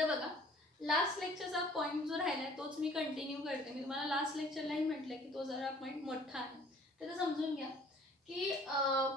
इथं बघा लास्ट लेक्चरचा पॉईंट जो राहिलाय तोच मी कंटिन्यू करते. मी तुम्हाला लास्ट लेक्चरलाही म्हटलं की तो जरा पॉईंट मोठा आहे, तर समजून घ्या की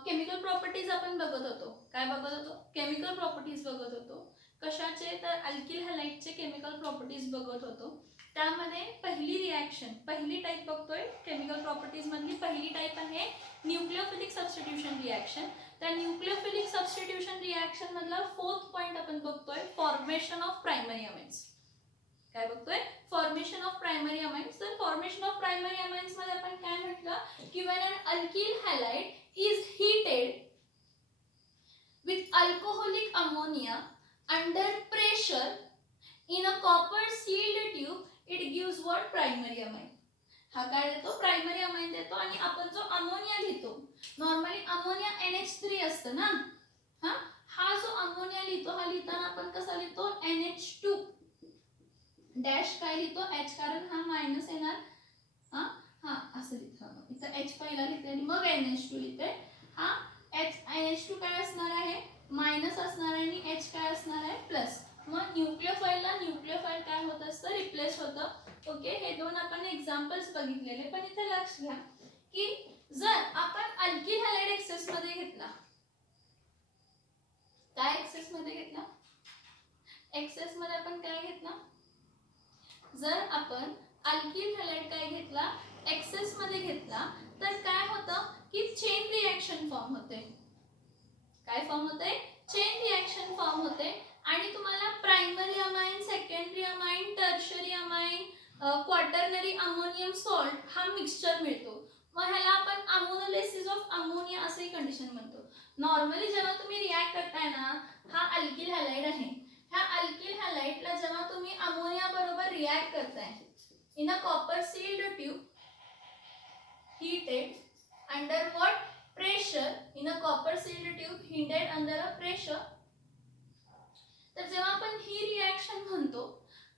केमिकल प्रॉपर्टीज आपण बघत होतो. काय बघत होतो? केमिकल प्रॉपर्टीज बघत होतो. कशाचे? तर अल्किल हॅलाइडचे केमिकल प्रॉपर्टीज बघत होतो. त्यामध्ये पहिली रिॲक्शन, पहिली टाईप बघतोय केमिकल प्रॉपर्टीज मधली. पहिली टाईप आहे न्यूक्लियोफिलिक सबस्टिट्यूशन रिॲक्शन. त्या न्यूक्लियोफिलिक सबस्टिट्यूशन रिॲक्शन मधला फोर्थ पॉईंट आपण बघतोय फॉर्मेशन ऑफ प्रायमरी अमाइन्स. काय बघतोय? Formation of primary amines. तर फॉर्मेशन ऑफ प्रायमरी अमाइन्स मध्ये आपण काय म्हटलं की when an alkyl halide is heated with alcoholic ammonia under pressure in a copper sealed tube it gives what? Primary amine. हा काय देतो? प्रायमरी अमाइन देतो. आणि आपण जो अमोनिया लिहितो, नॉर्मली अमोनिया NH3 असतं ना. हा जो अमोनिया लिहितो, हा लिहिताना आपण कसा लिहितो? NH2 डॅश काय लिहितो? H, कारण हा मायनस येणार. हा असं लिहितो. इथं H पहिला लिहिते आणि मग NH2 लिहिते. हा NH2 काय असणार आहे? मायनस असणार आहे आणि H काय असणार आहे? प्लस. मग न्यूक्लियोफाईलला न्यूक्लियोफाईल काय होत असतं? रिप्लेस होतं. ओके, हे दोन आपण एक्झाम्पल्स बघितलेले. पण इथे लक्ष घ्या की जर आपण अल्किल हॅलाइड एक्सेस मध्ये घेतला, काय एक्सेस मध्ये घेतला? एक्सेस मध्ये आपण काय घेतला? जर आपण अल्किल हॅलाइड काय घेतला? एक्सेस मध्ये घेतला, तर काय होतं की चेन रिॲक्शन फॉर्म होते. काय फॉर्म होते? चेन रिॲक्शन फॉर्म होते. आणि तुम्हाला primary amine, secondary amine, tertiary amine, quaternary ammonium salt हा मिक्सचर मिळतो. मग ह्याला आपण अमोनोलिसिस ऑफ अमोनिया असे कंडिशन म्हणतो. नॉर्मली जेव्हा तुम्ही रिॲक्ट करताय ना, हा अल्किल हॅलाइड आहे. ह्या अल्किल हॅलाइडला जेव्हा तुम्ही अमोनिया बरोबर रिॲक्ट करताय in a copper sealed tube heated under what? Pressure. in a copper sealed tube heated under a pressure. तर जेव्हा आपण ही रिॲक्शन म्हणतो,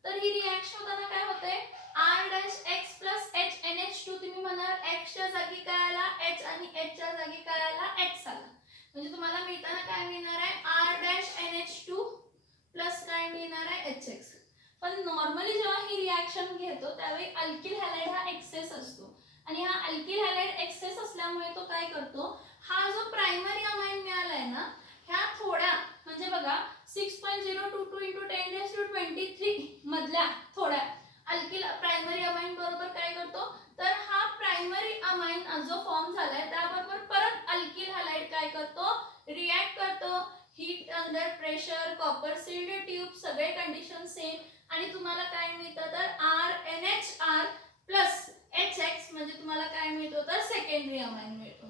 तर ही रिॲक्शन होताना काय होतंय? R-X plus H NH2 तुम्ही म्हणाल X च्या जागी काय आला? H आणि H च्या जागी काय आला? X आला. म्हणजे तुम्हाला मिळताना काय मिळणार आहे? R-NH2 प्लस काय मिळणार आहे? HX. पण नॉर्मली जेव्हा ही रिॲक्शन घेतो त्यावेळी अल्किल हॅलाइड हा एक्सेस असतो. आणि हा अल्किल हॅलाइड एक्सेस असल्यामुळे तो काय करतो? हा जो प्रायमरी अमाइन मिळालाय ना, ह्या थोड्या म्हणजे बघा 6.022 × 10⁻23 मधल्या थोड्या अल्किल प्रायमरी अमाइन बरोबर काय करतो? तर हा प्रायमरी अमाइन जो फॉर्म झालाय त्याबरोबर परत अल्किल हॅलाइड काय करतो? रिॲक्ट करतो. Heat under pressure, copper sealed tube, सगळे कंडिशन सेम. आणि तुम्हाला काय मिळतं? तर RNHR प्लस HX म्हणजे तुम्हाला काय मिळतो? तर सेकंडरी अमाइन मिळतो.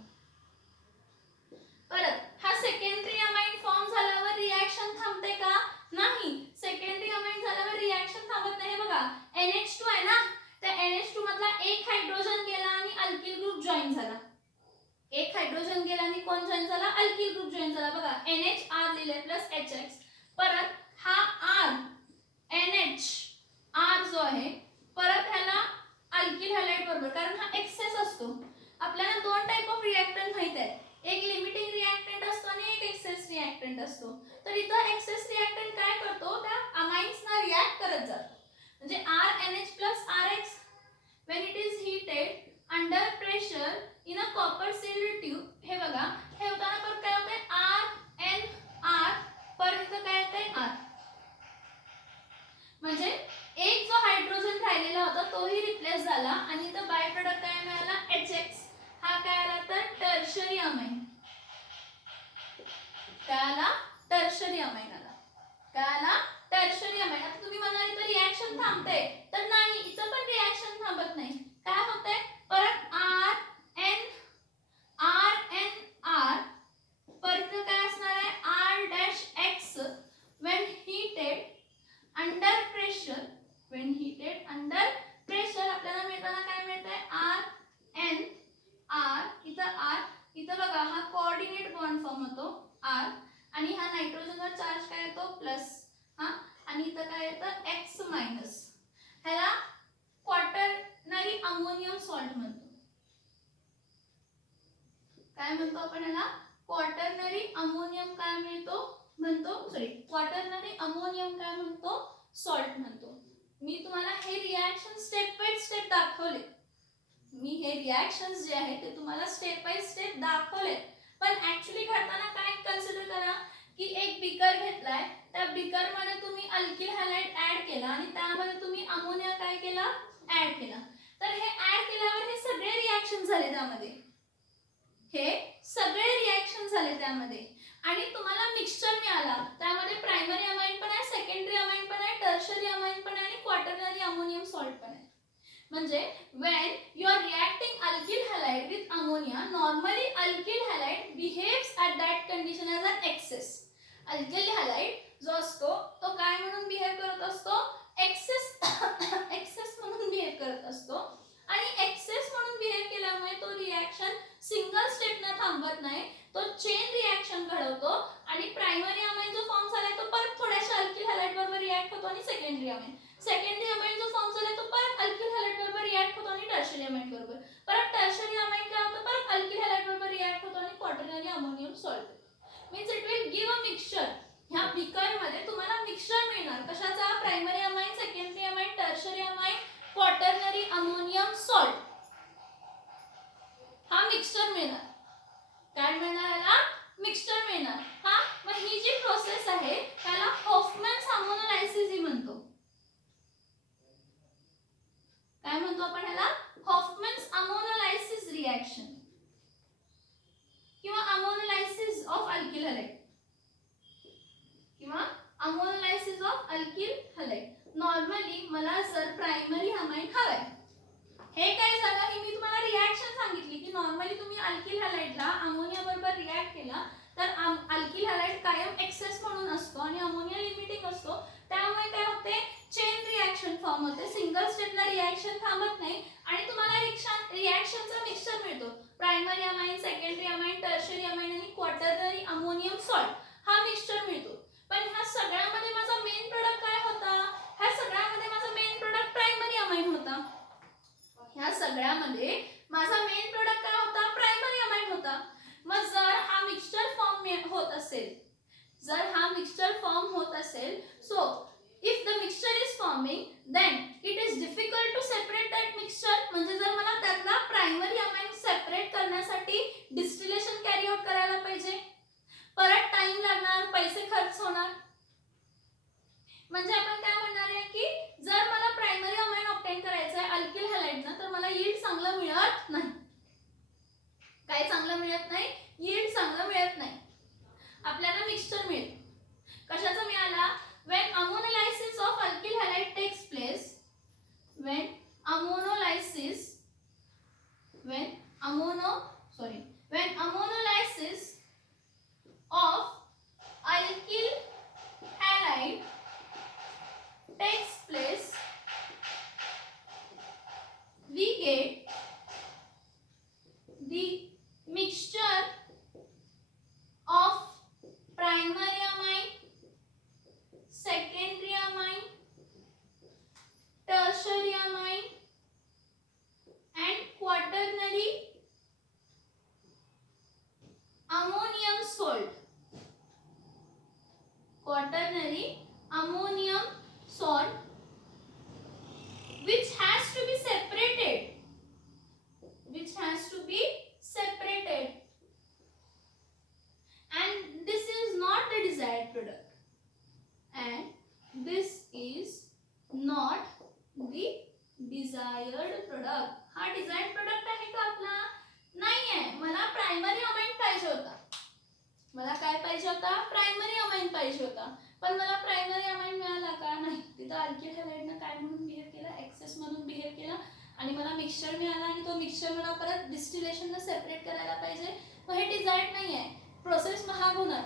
परत हा सेकंडरी अमाइन फॉर्म झाल्यावर रिॲक्शन थांबते का? नाही. सेकंडरी अमाइन झाल्यावर रिॲक्शन थांबत नाही. बघा NH2 आहे ना, त्या NH2 मधला एक हायड्रोजन गेला आणि अल्किल ग्रुप जॉईन झाला. एक हायड्रोजन गेला आणि कोण जॉईन झाला? अल्किल ग्रुप जॉईन झाला. बघा NHR लिहिले प्लस HX. परत हा RNHR जो आहे परत ह्याला अल्किल हॅलाइड बरोबर, कारण हा एक्सेस असतो. आपल्याला दोन टाइप ऑफ रिॲक्टंट माहित आहे. एक लिमिटिंग रिॲक्टंट असतो आणि एक एक्सेस रिॲक्टंट असतो. तर इथं एक्सेस रिॲक्टंट काय करतो? त्या अमाइन्सना रिॲक्ट करत जातो. म्हणजे RNH plus RX when it is heated under pressure in a copper sealed tube. हे बघा, हे होताना परत काय होतंय? RNR परत इथं काय येतंय? R. म्हणजे एक जो हायड्रोजन राहिलेला होता तोही रिप्लेस झाला आणि इथं बाय प्रोडक्ट काय मिळाला? HX. हा काय आला? तर टर्शरी अमाइन. काय आला? टर्शरी अमाइन आला. काय आला? Tertiary amine. आता तुम्ही म्हणाल इथं रिॲक्शन थांबते, तर नाही, इथं पण रिॲक्शन थांबत नाही. काय होतंय? परत RNR परत काय असणार आहे? R-X when heated under pressure. when heated under pressure आपल्याला मिळताना काय मिळतंय? RNR. इथं R, इथं बघा हा कोऑर्डिनेट बॉन्ड फॉर्म होतो R आणि हा नायट्रोजनवर चार्ज काय येतो? प्लस. आणि इथं काय येतं? X minus. ह्याला क्वाटर्नरी अमोनियम सॉल्ट म्हणतो. काय म्हणतो आपण ह्याला? क्वाटर्नरी अमोनियम काय मिळतो? म्हणतो, सॉरी, क्वाटर्नरी अमोनियम काय म्हणतो? सॉल्ट म्हणतो. मी तुम्हाला हे रिॲक्शन स्टेप बाय स्टेप दाखवले. मी हे रिॲक्शन्स जे आहेत ते तुम्हाला स्टेप बाय स्टेप दाखवले. पण ऍक्च्युली घडताना काय कन्सिडर करा की एक बीकर घेतलाय, त्या बीकर मध्ये तुम्ही अल्किल हॅलाइड ऍड केला आणि त्यामध्ये तुम्ही अमोनिया काय केला ऍड केला. तर हे ऍड केल्यावर हे सगळे रिॲक्शन झाले त्यामध्ये, हे सगळे रिॲक्शन झाले त्यामध्ये आणि तुम्हाला मिक्सचर मिळाला. त्यामध्ये प्रायमरी अमाइन पण आहे, सेकंडरी अमाइन पण आहे, टर्शरी अमाइन पण आहे आणि क्वाटर्नरी अमोनियम सॉल्ट पण आहे. म्हणजे when you are reacting alkyl halide with ammonia, normally alkyl halide behaves at that condition as an excess. alkyl halide जो असतो तो काय म्हणून बिहेव करत असतो, एक्सेस म्हणून बिहेव करत असतो आणि एक्सेस म्हणून बिहेव केल्यामुळे तो रिॲक्शन सिंगल स्टेप न थांबत नाही, तो चेन रिॲक्शन घडवतो आणि प्रायमरी अमाइन जो फॉर्म झालाय तो परत थोड्याशा अल्किल हॅलाइड बरोबर रिॲक्ट होतो आणि सेकंडरी अमाइन जो फॉर्म झालाय तो परत अल्किल हॅलाइड बरोबर रिॲक्ट होतो आणि टर्शरी अमाइन बरोबर, परत टर्शरी अमाइन काय होतं, परत अल्किल हॅलाइड बरोबर रिॲक्ट होतो आणि quaternary ammonium salt. Means it will give a mixture. ह्या बीकर मध्ये तुम्हाला मिक्सचर मिळणार कशाचा, primary amine, secondary amine, tertiary amine, quaternary ammonium salt. हा मिक्सचर मिळणार. काय मिळणार, याला मिक्सचर मिळणार. हा मग ही जी प्रोसेस आहे त्याला हॉफमॅन्स अमोनोलायसिस म्हणतो. काय म्हणतो आपण ह्याला, हॉफमॅन्स अमोनोलायसिस रिॲक्शन किंवा अमोनोलायसिस ऑफ अल्किल हॅलाइड किंवा अमोनोलायसिस ऑफ अल्किल हॅलाइड. नॉर्मली मला जर प्रायमरी अमाइन हवाय, हे काय झालं, ही मी तुम्हाला रिॲक्शन सांगितली की नॉर्मली तुम्ही अल्किल हॅलाइडला अमोनिया बरोबर रिॲक्ट केला तर अल्किल हॅलाइड कायम एक्सेस म्हणून असतो आणि अमोनिया लिमिटिंग असतो. त्यामुळे काय होते, चेन रिॲक्शन फॉर्म होते, सिंगल स्टेपला रिॲक्शन थांबत नाही आणि तुम्हाला रिॲक्शनचा मिक्सचर मिळतो. Primary amine, secondary amine, tertiary amine आणि क्वाटर्नरी अमोनियम सॉल्ट हा मिक्सचर मिळतो. पण ह्या सगळ्यामध्ये माझा मेन प्रोडक्ट काय होता, ह्या सगळ्यामध्ये माझा मेन प्रोडक्ट प्रायमरी अमाइन होता. ह्या सगळ्यामध्ये माझा मेन प्रोडक्ट काय होता, प्रायमरी अमाइन होता. मग जर हा मिक्सचर फॉर्म होत असेल, जर हा मिक्सचर फॉर्म होत असेल, so if the mixture is forming then it is difficult to separate that mixture. म्हणजे जर मला त्यातला प्रायमरी अमाइन सेपरेट करण्यासाठी डिस्टिलेशन कॅरी आउट करायला पाहिजे, परत टाइम लागणार, पैसे खर्च होणार. म्हणजे आपण काय म्हणणार आहे की जर मला प्रायमरी अमाइन ऑब्टेन करायचं आहे अल्किल हॅलाइडनं तर मला यील्ड चांगलं मिळत नाही. काय चांगलं मिळत नाही, यील्ड चांगलं मिळत नाही. आपल्याला मिक्सचर मिळेल. कशाचा मिळाला, when ammonolysis of alkyl halide takes place, when ammonolysis of alkyl halide takes place, we get the mixture of primary amine, secondary amine, tertiary amine and quaternary ammonium salt. Quaternary ammonium salt which has to be separated, and this is not the desired product, हा desired product आहे का आपला, नाही आहे. मला primary amine पाहिजे होता, मला काय पाहिजे होता, प्रायमरी अमाइन पाहिजे होता. पण मला प्रायमरी अमाइन मिळाला का, नाही. तिथं अल्किल हॅलाइडनं काय म्हणून बिहेव केला, एक्सेस म्हणून बिहेव केला आणि मला मिक्सचर मिळाला आणि तो मिक्सचर मला परत डिस्टिलेशनला सेपरेट करायला पाहिजे. मग हे डिझायर्ड नाही आहे. प्रोसेस महाग होणार,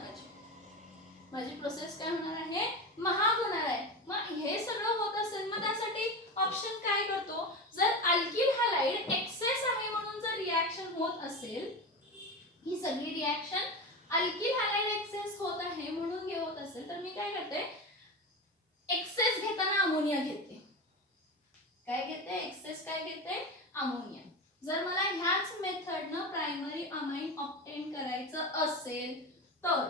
माझी प्रोसेस काय होणार आहे, महाग होणार आहे. मग हे सगळं होत असेल, मग त्यासाठी ऑप्शन काय करतो, जर अल्किल हॅलाइड एक्सेस आहे म्हणून जर रिॲक्शन होत असेल, ही सगळी रिॲक्शन अल्किल हॅलाइड एक्सेस होत आहे म्हणून होत असेल, तर मी काय करते, एक्सेस घेताना अमोनिया घेते. काय घेते, एक्सेस काय घेते, अमोनिया. जर मला ह्याच मेथडनं प्रायमरी अमाइन ऑब्टेन करायचं असेल तर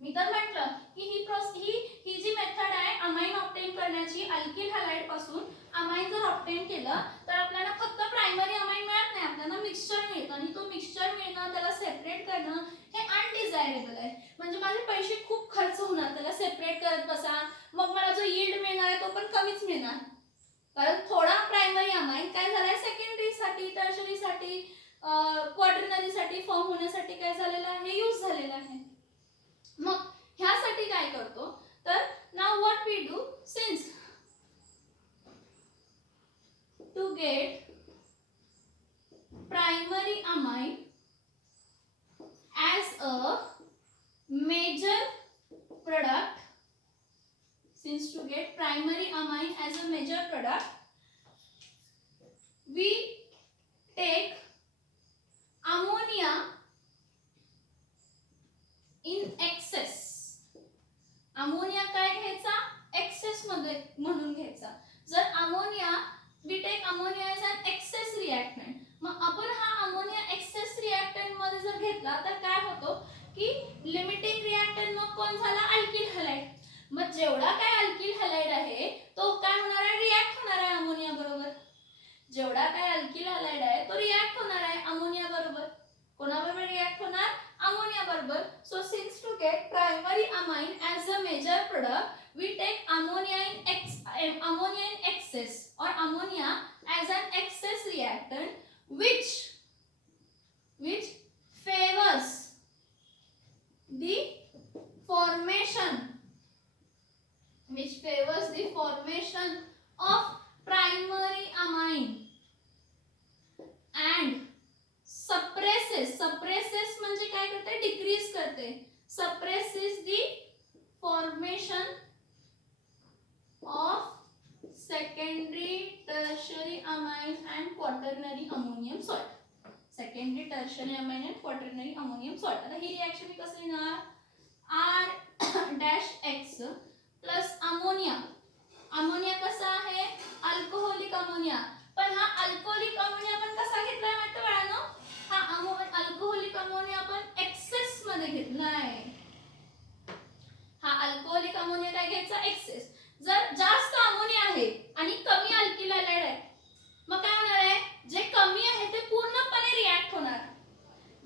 मी तर म्हटलं की ही जी मेथड आहे अमाइन ऑब्टेन करण्याची अल्किल हॅलाइड पासून अमाइन जर ऑब्टेन केलं तर आपल्याला फक्त प्रायमरी अमाइन मिळत नाही, आपल्याला मिक्सचर मिळतं आणि तो मिक्सचर मिळणं, त्याला सेपरेट करणं हे अनडिझायरेबल आहे. म्हणजे माझे पैसे खूप खर्च होणार त्याला सेपरेट करत बसा, मग मला जो यील्ड मिळणार आहे तो पण कमीच मिळणार. कारण थोडा प्रायमरी अमाइन काय झालाय सेकंडरी साठी, टर्शरी साठी, क्वाटर्नरी साठी फॉर्म होण्यासाठी काय झालेलं आहे, यूज झालेला आहे. मग ह्यासाठी काय करतो तर now what we do, since to get primary amine as a major product, since to get primary amine as a major product we take ammonia in excess. Ammonia काय घ्यायचा, एक्सेस मध्ये म्हणून घ्यायचा. जर ammonia we take ammonia as an excess reactant, मग आपण हा ammonia excess reactant मध्ये जर घेतला तर काय होतो की लिमिटिंग रिएक्टंट मग कोण झाला, अल्किल हॅलाइड. मग जेवढा काय अल्किल हॅलाइड आहे तो काय होणार आहे, रिएक्ट होणार आहे अमोनिया बरोबर. जेवढा काय अल्किल हॅलाइड आहे तो रिएक्ट होणार आहे अमोनिया बरोबर. कोणाबरोबर रिएक्ट होणार, अमोनिया बरोबर. So since to get primary amine as a major product we take ammonia in excess or ammonia as an excess reactant which favors the formation of primary amine and suppresses म्हणजे काय करते, decrease करते, suppresses the formation of secondary tertiary amine and quaternary ammonium salt. secondary tertiary amine and quaternary ammonium salt. आता ही reaction कसं येणार, R-X plus ammonia. Ammonia कसा आहे, alcoholic ammonia. पण हा अल्कोहोलिक अमोनिया पण कसा घेतलाय माहिती बाळांनो, हा अल्कोहोलिक अमोनिया आपण एक्सेस मध्ये घेतला आहे. हा अल्कोहोलिक अमोनिया काय घ्यायचा, एक्सेस. जर जास्त अमोनिया आहे आणि कमी अल्किल हॅलाइड आहे मग काय होणार आहे, जे कमी आहे ते पूर्णपणे रिएक्ट होणार.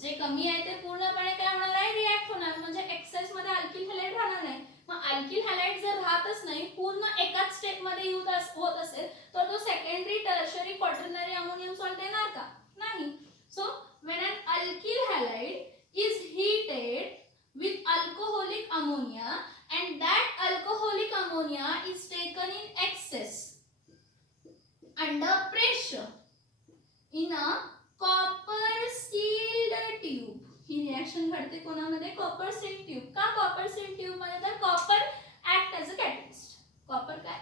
जे कमी आहे ते पूर्णपणे काय होणार आहे, रिएक्ट होणार. म्हणजे एक्सेस मध्ये अल्किल हॅलाइड राहणार नाही. मग अल्किल हॅलाइड जर राहतच नाही, पूर्ण एकाच स्टेप मध्ये होत असेल तर तो secondary, tertiary, quaternary ammonium salt देणार का, नाही. So when N alkyl halide is heated with alcoholic ammonia and that alcoholic ammonia is taken in excess under pressure in a copper sealed tube. He reaction घडते कोणामध्ये, copper sealed tube. का copper sealed tube मध्ये, तर copper act as a catalyst. Copper काय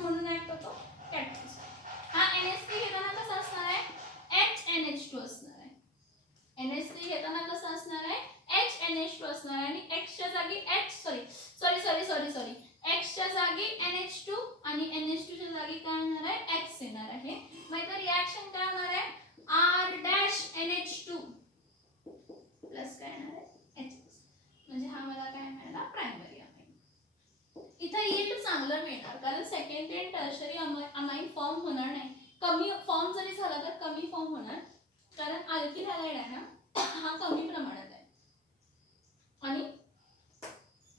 म्हणून act होतो, catalyst. हा NH3 घेताना कसा असणार आहे, HNH2 असणार आहे. NH3 घेताना कसा असणार आहे, HNH2 असणार आहे. आणि X च्या जागी X च्या जागी NH2 आणि NH2 च्या जागी काय होणार आहे, X येणार आहे. मग इथे रिएक्शन काय होणार आहे, R-NH2 प्लस काय येणार आहे, HX. म्हणजे हा मला काय मिळाला, प्रायमरी अमाइन. इथे यील्ड चांगलं मिळणार कारण सेकंडरी आणि टर्शरी अमाइन फॉर्म होणार नाही. कमी फॉर्म जरी झाला तर कमी फॉर्म होणार कारण अल्किल हॅलाइड आहे ना, हा कमी प्रमाणात आहे आणि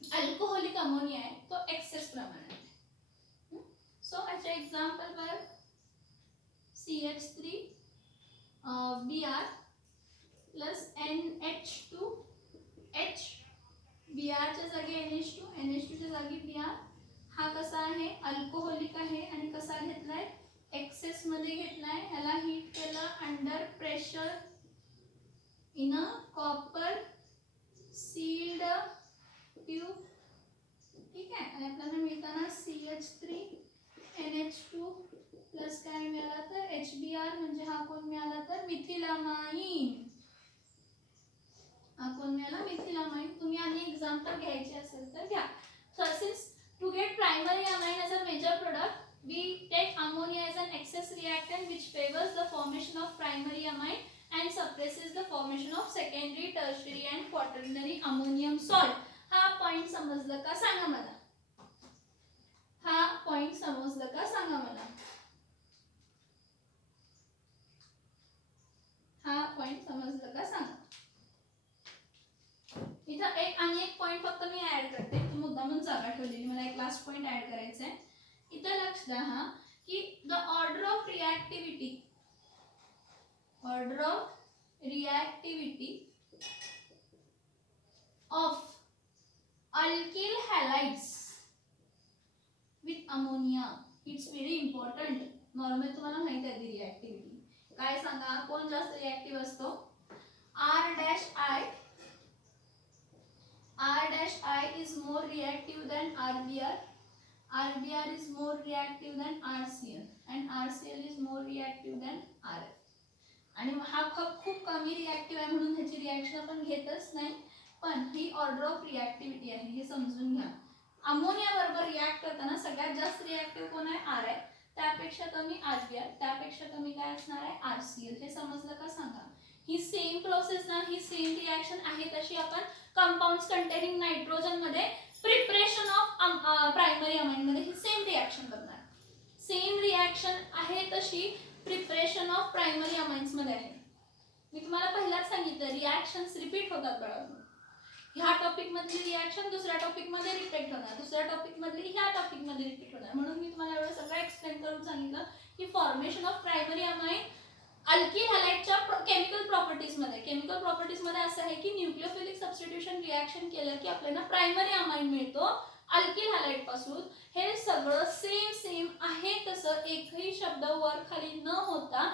अल्कोहोलिक अमोनिया आहे तो एक्सेस प्रमाणात आहे. सो याचे एक्झाम्पल वर CH3 Br plus NH2 H, Br च्या जागी NH2, NH2 च्या जागी Br. हा कसा आहे, अल्कोहोलिक आहे आणि कसा घेतलाय, एक्सेस मध्ये घेतलाय. ह्याला हीट केलं under pressure in a copper sealed tube. ठीक आहे. आणि आपल्याला मिळताना CH3 NH2 प्लस काय मिळाला तर HBr. म्हणजे हा कोण मिळाला तर मिथिलामाइन. हा कोण मिळाला, मिथिलामाइन. तुम्ही आणि एक्झाम्पल घ्यायचे असेल तर घ्या. So since to get primary amine as a major product, we take ammonia as an excess reactant which favors the formation of primary amine and suppresses the formation of secondary, tertiary and quaternary ammonium salt. हा point समजलं का सांगा मला. Point समजलं का सांगा मला. हा पॉइंट समजलं का सांगा. इथं एक पॉइंट फक्त मी ऍड करते, तो मुद्दामून जागा ठेवलेली, मला एक लास्ट पॉइंट ऍड करायचा आहे. इथं लक्ष द्या हा की the order of reactivity of alkyl halides with ammonia, it's very important. Normal तुम्हाला माहिती आहे ती रिॲक्टिव्हिटी काय, सांगा कोण जास्त रिॲक्टिव्ह असतो. R dash I is more reactive than RBr. RBr is more reactive than RCl and RCl is more reactive than RF. आणि हा खूप कमी रिॲक्टिव्ह आहे म्हणून ह्याची रिॲक्शन आपण घेतच नाही, पण ही ऑर्डर ऑफ रिॲक्टिव्हिटी आहे हे समजून घ्या. अमोनिया बरोबर रिॲक्ट करताना सगळ्यात जास्त रिॲक्टिव्ह कोण आहे, आर आहे. त्यापेक्षा कमी RBr, त्यापेक्षा कमी काय असणार आहे, RCl. हे समजलं का सांगा. ही सेम प्रोसेस ना, ही सेम रिॲक्शन आहे तशी आपण कंपाऊंड्स कंटेनिंग नायट्रोजन मध्ये प्रिपरेशन ऑफ प्रायमरी अमाइन मध्ये ही सेम रिॲक्शन करणार. सेम रिॲक्शन आहे तशी प्रिपरेशन ऑफ प्रायमरी अमाइन्स मध्ये आहे. मी तुम्हाला पहिलाच सांगितलं रिॲक्शन्स रिपीट होतात बाळांनो. ह्या टॉपिक मधली रिॲक्शन दुसऱ्या टॉपिक मध्ये रिपीट होणार, दुसऱ्या टॉपिक मधली ह्या टॉपिक मध्ये रिपीट होणार. म्हणून मी तुम्हाला एवढं सगळं एक्सप्लेन करून सांगितलं की formation of primary amine alkyl हॅलाइडच्या केमिकल प्रॉपर्टीज मध्ये असं आहे की न्यूक्लियोफिलिक सबस्टिट्यूशन रिॲक्शन केलं की आपल्याला प्रायमरी अमाइन मिळतो अल्किल हॅलाइड पासून. हे सगळं सेम आहे तसं एकही शब्द वर खाली न होता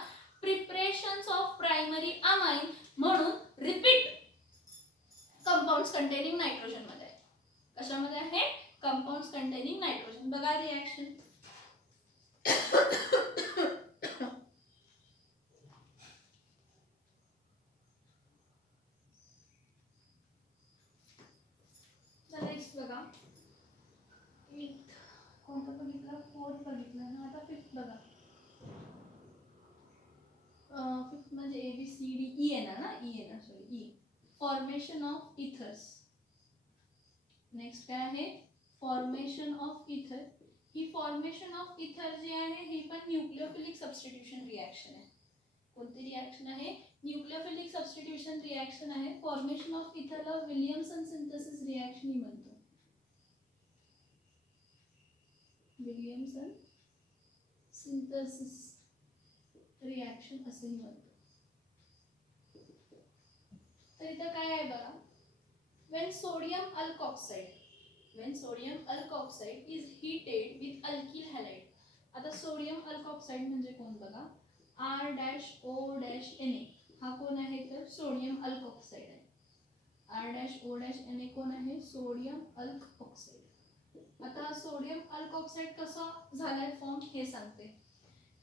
प्रिपरेशन्स ऑफ प्रायमरी अमाइन म्हणून रिपीट कंपाऊंड्स कंटेनिंग नायट्रोजन मध्ये. कशामध्ये आहे, कंपाऊंड्स कंटेनिंग नायट्रोजन. बघा रिॲक्शन. नेक्स्ट बघा, कोणतं बघितलं, फोर्थ बघितलं ना, आता फिफ्थ बघा. फिफ्थ म्हणजे ABCD E येणार ना, E येणार, sorry E. Formation of ethers. Next काय आहे, फॉर्मेशन ऑफ इथर. ही फॉर्मेशन ऑफ इथर जी आहे ही पण न्यूक्लियोफिलिक सबस्टिट्यूशन रिॲक्शन आहे. कोणती रिॲक्शन आहे, न्यूक्लियोफिलिक सबस्टिट्यूशन रिॲक्शन आहे. फॉर्मेशन ऑफ इथरला विलियमसन सिंथेसिस रिॲक्शन ही म्हणतो. विलियमसन सिंथेसिस रिॲक्शन असेही म्हणतो. तर इथं काय आहे बघा, when sodium alkoxide is heated with alkyl halide. आता सोडियम अल्कोक्साइड म्हणजे कोण बघा, R-O-Na. हा कोण आहे तर सोडियम अल्कोक्साइड आहे. R-O-Na कोण आहे, सोडियम अल्कोक्साइड. आता सोडियम अल्कोक्साइड कसं झालंय फॉर्म हे सांगते.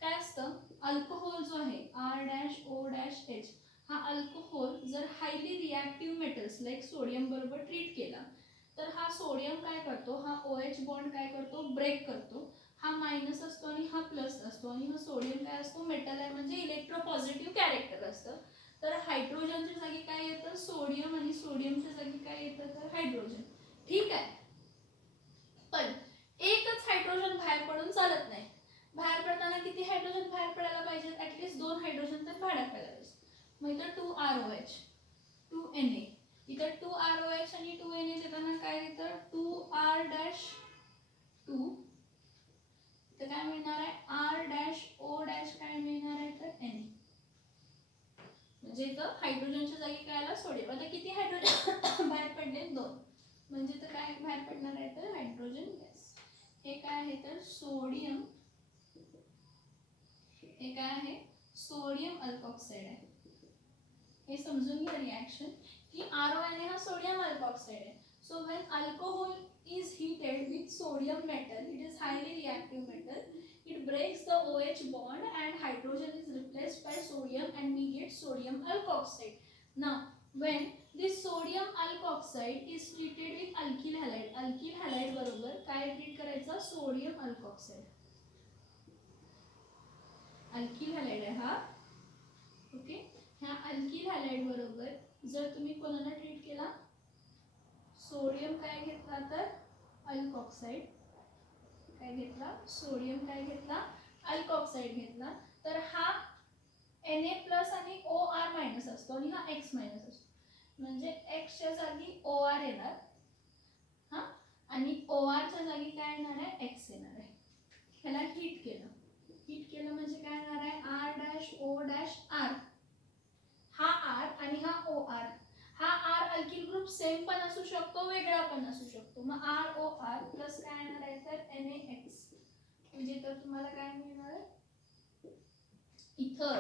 काय असतं, अल्कोहोल जो आहे R-O-H, हा अल्कोहोल जर highly reactive metals like sodium बरोबर ट्रीट केला तर हा सोडियम काय करतो, हा OH बॉन्ड काय करतो, ब्रेक करतो. हा मायनस असतो आणि हा प्लस असतो आणि हा सोडियम काय असतो, मेटल आहे म्हणजे इलेक्ट्रोपॉझिटिव्ह कॅरेक्टर असतं. तर हायड्रोजनच्या जागी काय येतं, सोडियम, आणि सोडियमच्या जागी काय येतं तर हायड्रोजन. ठीक आहे, पण एकच हायड्रोजन बाहेर पडून चालत नाही. बाहेर पडताना किती हायड्रोजन बाहेर पडायला पाहिजेत, ऍटलीस्ट 2 हायड्रोजन तर बाहेर पडायला पाहिजे. मग इथं 2ROH 2Na, इथं 2ROH आणि 2Na देताना काय येतं 2R-2. तर काय मिळणार आहे, R-O- काय मिळणार आहे तर Na. म्हणजे इथं हायड्रोजनच्या जागी काय आला, सोडियम. आता किती हायड्रोजन बाहेर पडले, 2. म्हणजे तर काय बाहेर पडणार आहे तर हायड्रोजन गॅस. हे काय आहे तर सोडियम, हे काय आहे, सोडियम अल्कोक्साइड आहे. हे समजून घ्या रिॲक्शन की RONA हा सोडियम अल्कोक्साइड आहे. So when alcohol is heated with sodium metal, it is highly reactive metal, it breaks the OH bond and hydrogen is replaced by sodium and we get sodium alkoxide. Now when this sodium alkoxide is treated with alkyl halide बरोबर काय treat करायचं, sodium alkoxide. Alkyl halide आहे हा, okay. ह्या alkyl halide बरोबर जर तुम्ही कोणाला ट्रीट केला, सोडियम काय घेतला तर अल्कोक्साइड, काय घेतला, सोडियम काय घेतला, अल्कॉक्साईड घेतला. तर हा Na प्लस आणि OR मायनस असतो आणि हा X मायनस असतो. म्हणजे X च्या जागी OR येणार हा, आणि OR च्या जागी काय येणार आहे, X येणार आहे. ह्याला हीट केलं. हीट केलं म्हणजे काय येणार आहे, R dash O dash R. हा R आणि हा OR. हा R अल्किल ग्रुप सेम पण असू शकतो, वेगळा पण असू शकतो. मग ROR प्लस काय येणार आहे तर NaX. म्हणजे तर तुम्हाला काय मिळणार आहे, इथर.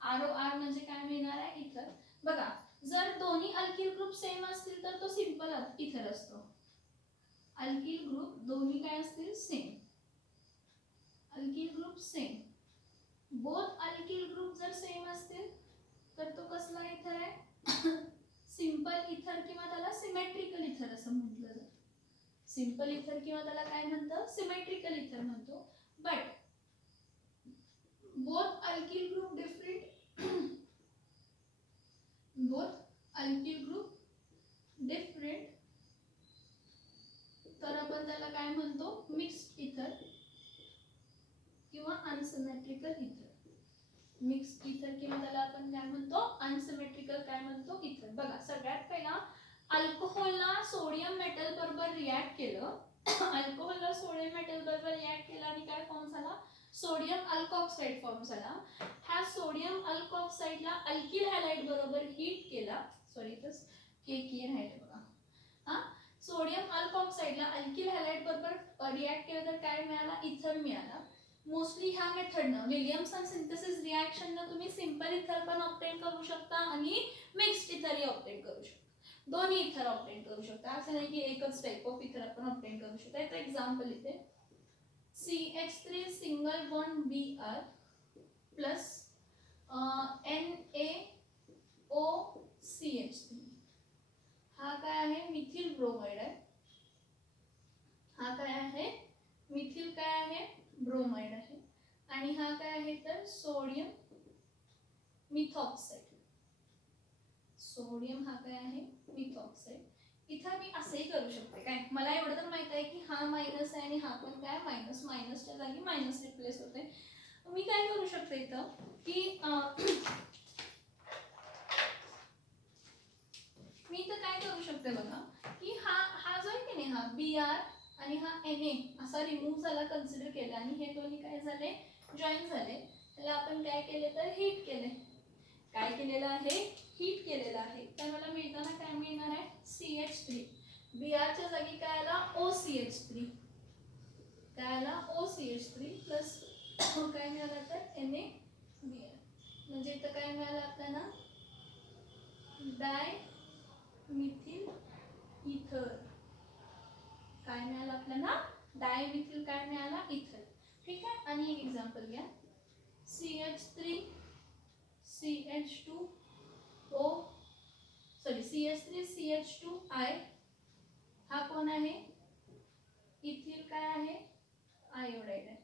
ROR म्हणजे काय मिळणार आहे, इथर. बघा, जर दोन्ही अल्किल ग्रुप सेम असतील तर तो सिंपल इथर असतो. अल्किल ग्रुप दोन्ही काय असतील, same. Alkyl group same, both alkyl group जर सेम असतील तर तो कसला इथर आहे, सिंपल इथर किंवा त्याला सिमेट्रिकल इथर असं म्हटलं जातं. सिंपल इथर किंवा त्याला काय म्हणतो, सिमेट्रिकल इथर म्हणतो. But both alkyl group different, both alkyl group different, तर आपण त्याला काय म्हणतो, मिक्स्ड इथर किंवा अनसिमेट्रिकल इथर. मिक्स्ड इथर किंवा त्याला आपण काय म्हणतो, अनसिमेट्रिकल काय म्हणतो, इथर. बघा, सगळ्यात पहिला अल्कोहोलला सोडियम मेटल बरोबर रिॲक्ट केलं. अल्कोहोलला सोडियम मेटल बरोबर रिॲक्ट केला आणि काय फॉर्म झाला, सोडियम अल्कॉक्साईड फॉर्म झाला. ह्या सोडियम अल्कॉक्साईडला अल्किल हॅलाइड बरोबर हीट केला. सॉरी, इथंच के राहिले बघा. हा, सोडियम अल्कॉक्साईडला अल्किल हॅलाइड बरोबर रिॲक्ट केलं तर काय मिळाला, इथर मिळाला. मोस्टली ह्या मेथडनं, विलियम्सन सिंथेसिस रिॲक्शननं तुम्ही सिंपल इथर पण ऑब्टेन करू शकता आणि मिक्स्ड इथरही ऑब्टेन करू शकता. दोन्ही इथर ऑब्टेन करू शकता. असं नाही की एकच टाइप ऑफ इथर आपण ऑब्टेन करू शकता. याचं एक्झाम्पल इथे CH3 single bond Br plus NaOCH3. हा काय आहे, मिथिल ब्रोमाइड आहे. हा काय आहे, मिथिल काय आहे, ब्रोमाइड आहे. आणि हा काय आहे तर सोडियम मिथॉक्साइड. सोडियम हा काय आहे, मिथॉक्साइड. इथं मी असंही करू शकते काय, मला एवढं तर माहित आहे की हा मायनस आहे आणि हा पण काय मायनस, मायनसच्या जागी मायनस रिप्लेस होते. मी काय करू शकते इथं की मी तर काय करू शकते बघा, की हा जो आहे की नाही, हा Br आणि हा Na असा रिमूव्ह झाला, कन्सिडर केला आणि हे दोन्ही काय झाले, जॉईन झाले. त्याला आपण काय केले तर हीट केले. काय केलेलं आहे, हीट केलेलं आहे. तर मला मिळताना काय मिळणार आहे, CH3. Br च्या जागी काय आला, OCH3. काय आला, OCH3 प्लस काय मिळालं तर NaBr. म्हणजे इथं काय मिळालं आपल्याला, डाय मिथिल इथर. काय मिळालं आपल्याला, डायमिथिल काय मिळाला, इथर. ठीक आहे. आणि एक एक्झाम्पल घ्या, CH3 CH2O sorry CH3 CH2I. हा कोण आहे, इथिल काय आहे, आयोडाइड आहे.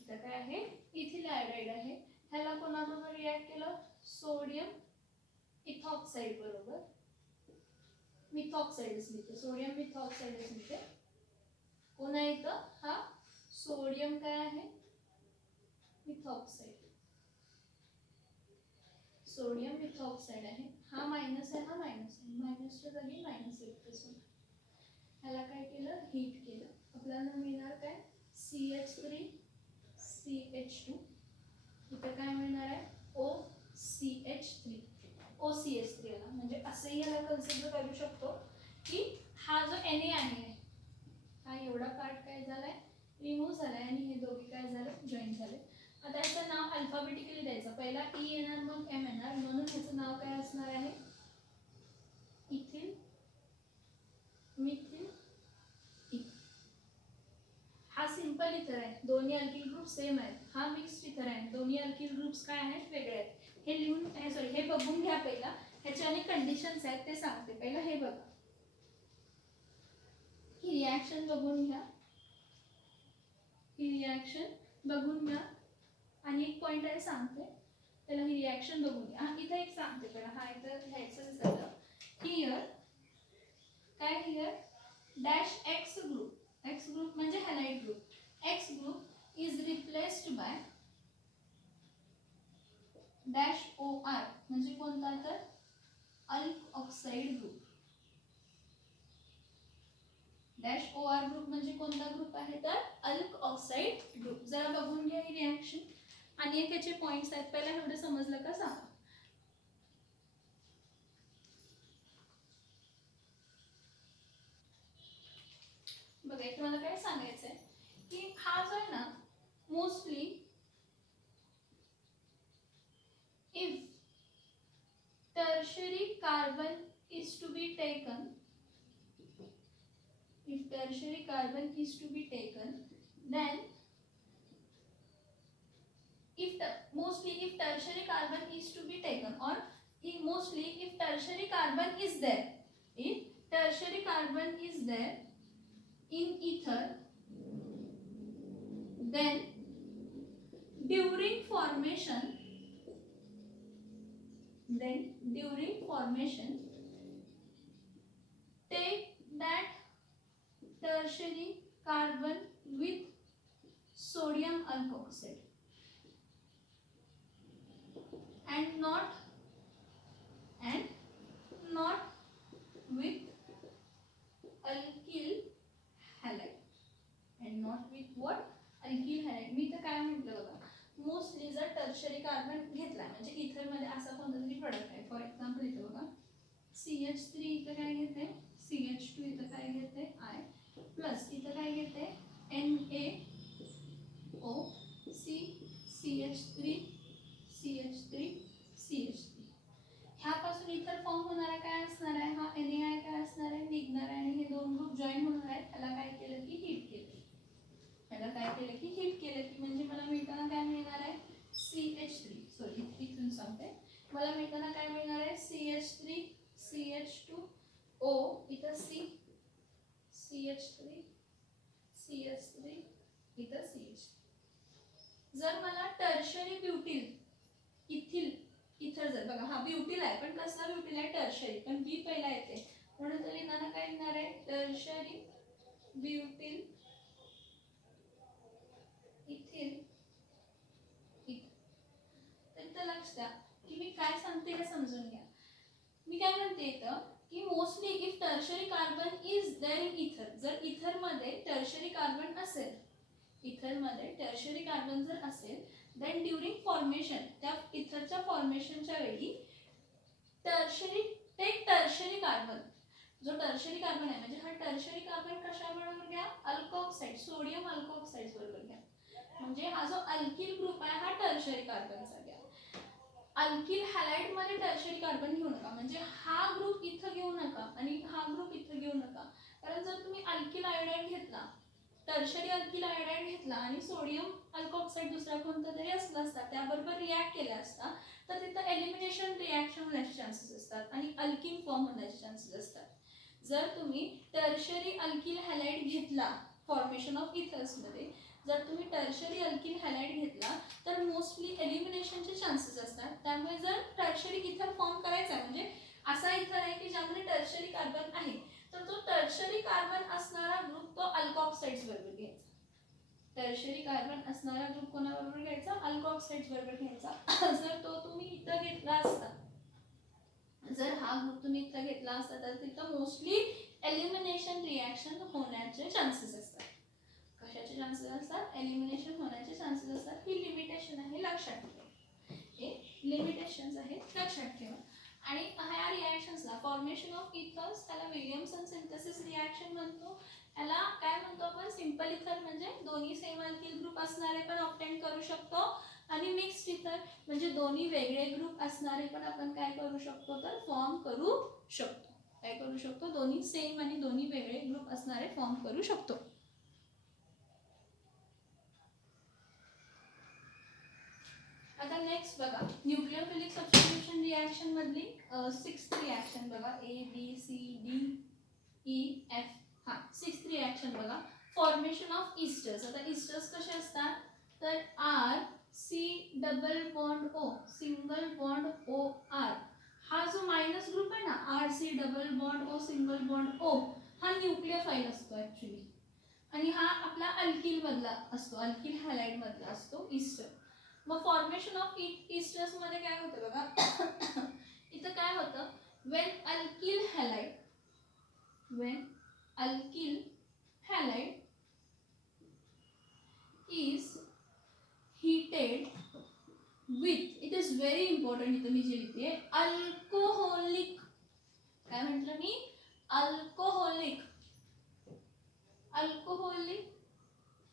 इथं काय आहे, इथिल आयोडाइड आहे. ह्याला कोणाबरोबर रिॲक्ट केलं, सोडियम इथॉक्साइड बरोबर. मिथॉक्साइडच लिहिते, सोडियम मिथॉक्साइडच लिहिते. कोण आहे इथं, हा सोडियम काय आहे, मिथॉक्साइड. सोडियम मिथॉक्साइड आहे. हा मायनस आहे, हा मायनस आहे. मायनसच्या जागी मायनस रिप्लेस होणार. ह्याला काय केलं, हीट केलं. आपल्याला मिळणार काय, CH3 CH2. इथं काय मिळणार आहे, OCH3. OCH3 याला म्हणजे असंही याला कन्सिडर करू शकतो की हा जो Na आहे, हा एवढा पार्ट काय झालाय, रिमूव्ह झालाय आणि हे दोघे काय झाले, जॉईन झाले. आता याचं नाव अल्फाबेटिकली द्यायचं. पहिला E येणार, मग M येणार. म्हणून ह्याचं नाव काय असणार आहे, इथिल मिथिल इथर. हा सिंपल इथर आहे, दोन्ही अल्किल ग्रुप सेम आहेत. हा मिक्स्ड इथर आहे, दोन्ही अल्किल ग्रुप्स काय आहेत, वेगळे आहेत. हे लिहून सॉरी हे बघून घ्या पहिला. ह्याचे अनेक कंडिशन्स आहेत ते सांगते. पहिला हे बघा, ही रिॲक्शन बघून घ्या. ही रिॲक्शन बघून घ्या आणि एक पॉइंट आहे सांगते, त्याला ही रिॲक्शन बघून घ्या. इथं एक सांगते पहिला, हा इथं घ्यायचं झालं. हियर काय, here dash X group. X group म्हणजे replaced by dash O R म्हणजे कोणता तर alkoxide group. Dash O R group म्हणजे कोणता ग्रुप आहे तर अल्क ऑक्साइड ग्रुप. जरा बघून घ्या ही रिॲक्शन आणि एक याचे पॉइंट्स आहेत. पहिला एवढं समजलं का सांगा. बघा इथे मला काय सांगायचं आहे की हा जो आहे ना mostly if tertiary carbon is to be taken, if tertiary carbon is to be taken, then mostly if tertiary carbon is to be taken, or mostly if tertiary carbon is there, if tertiary carbon is there in ether, then during formation take that tertiary carbon with sodium alkoxide and not with alkyl halide, and not with what alkyl halide. मी तर काय म्हटलं बघा, mostly जर tertiary carbon घेतला म्हणजे इथर मध्ये असा कोणता तरी प्रोडक्ट आहे. फॉर एक्झाम्पल इथे बघा CH3 इथं काय घेते, CH2 इथं काय घेते I प्लस इथं काय घेते NaO C CH3 CH3 CH3. ह्यापासून इथर फॉर्म होणारा काय असणार आहे, हा NaI काय असणार आहे निघणार आहे आणि हे दोन ग्रुप जॉईन होणार आहेत. त्याला काय केलं की हीट केलं, त्याला काय केलं की हीट केलं की म्हणजे मला मिळताना काय मिळणार आहे CH3, सॉरी इथून सांगते, मला मिळताना काय मिळणार आहे CH3 CH2O इथं C CH3 CH3 इथं CH. जर मला टर्शरी ब्युटिल इथिल इथर जर बघा हा ब्युटिल आहे पण कसला ब्युटिल आहे टर्शरी, पण बी पहिला येते म्हणून तर लिहिताना काय येणार आहे टर्शरी ब्युटिल इथिल. तर लक्ष द्या की मी काय सांगते हे समजून घ्या. मी काय म्हणते इथं की mostly if tertiary carbon is there in ether, जर इथर मध्ये टर्शरी कार्बन असेल, इथर मध्ये टर्शरी कार्बन जर असेल, देन ड्युरिंग फॉर्मेशन त्या इथरच्या फॉर्मेशनच्या वेळी टर्शरी कार्बन, जो टर्शरी कार्बन आहे म्हणजे हा टर्शरी कार्बन कशाबरोबर घ्या अल्कोऑक्साइड सोडियम अल्कोऑक्साइड बरोबर घ्या. म्हणजे हा जो अल्किल ग्रुप आहे हा टर्शरी कार्बनचा घ्या. अल्किल हॅलाइड मध्ये टर्शरी कार्बन घेऊ नका, म्हणजे हा ग्रुप इथं घेऊ नका आणि हा ग्रुप इथं घेऊ नका. कारण जर तुम्ही अल्किल आयोडाइड घेतला, टर्शरी अल्किल आयोडाइड घेतला आणि सोडियम अल्कोऑक्साइड दुसरा कोणता तरी असला असता त्याबरोबर रिॲक्ट केला असता तर तिथं एलिमिनेशन रिॲक्शन होण्याचे चान्सेस असतात आणि अल्किन फॉर्म होण्याचे चान्सेस असतात. जर तुम्ही टर्शरी अल्किल हॅलाइड घेतला फॉर्मेशन ऑफ इथर्स मध्ये, जर तुम्ही टर्शरी अल्किल हॅलाइड घेतला तर मोस्टली एलिमिनेशनचे चान्सेस असतात. त्यामुळे जर टर्शरी इथर फॉर्म करायचा म्हणजे असा इथर आहे की ज्यामध्ये टर्शरी कार्बन आहे तर तो टर्शरी कार्बन असणारा ग्रुप तो अल्कोऑक्साइड्स बरोबर घ्यायचा. टर्शरी कार्बन असणारा ग्रुप कोणाबरोबर घ्यायचा अल्कोऑक्साइड्स बरोबर घ्यायचा. जर तो तुम्ही इथं घेतला असता, जर हा ग्रुप तुम्ही इथं घेतला असता तर तिथं मोस्टली एलिमिनेशन रिॲक्शन होण्याचे चान्सेस असतात. कशाचे चान्सेस असतात एलिमिनेशन होण्याचे चान्सेस असतात. ही लिमिटेशन आहे लक्षात ठेवा, हे लिमिटेशन्स आहेत लक्षात ठेवा. आणि ह्या रिॲक्शन्सला फॉर्मेशन ऑफ इथर्स त्याला विलियमसन सिंथेसिस रिॲक्शन म्हणतो. याला काय म्हणतो आपण सिंपल इथर म्हणजे दोन्ही सेम अल्किल ग्रुप असणारे पण ऑब्टेन करू शकतो आणि मिक्स्ड इथर म्हणजे दोन्ही वेगळे ग्रुप असणारे पण आपण काय करू शकतो तर फॉर्म करू शकतो. काय करू शकतो दोन्ही सेम आणि दोन्ही वेगळे ग्रुप असणारे फॉर्म करू शकतो. आता नेक्स्ट बघा न्यूक्लियोफिलिक सबस्टिट्यूशन रिॲक्शन मधली 6th रिॲक्शन बघा ABCDEF. हा 6th रिॲक्शन बघा फॉर्मेशन ऑफ ईस्टर्स. आता ईस्टर्स कसे असतात तर R C double bond O single bond O R. हा जो मायनस ग्रुप आहे ना R C double bond O single bond O हा न्यूक्लियोफाइल असतो ऍक्च्युली आणि हा आपला अल्किल मधला असतो, अल्किल हॅलाइड मधला असतो ईस्टर. मग फॉर्मेशन ऑफ ईस्टर्स मध्ये काय होतं बघा इथं काय होतं, when alkyl halide is heated with, it is very important, इथं मी जे लिहिते अल्कोहोलिक, काय म्हटलं मी, alcoholic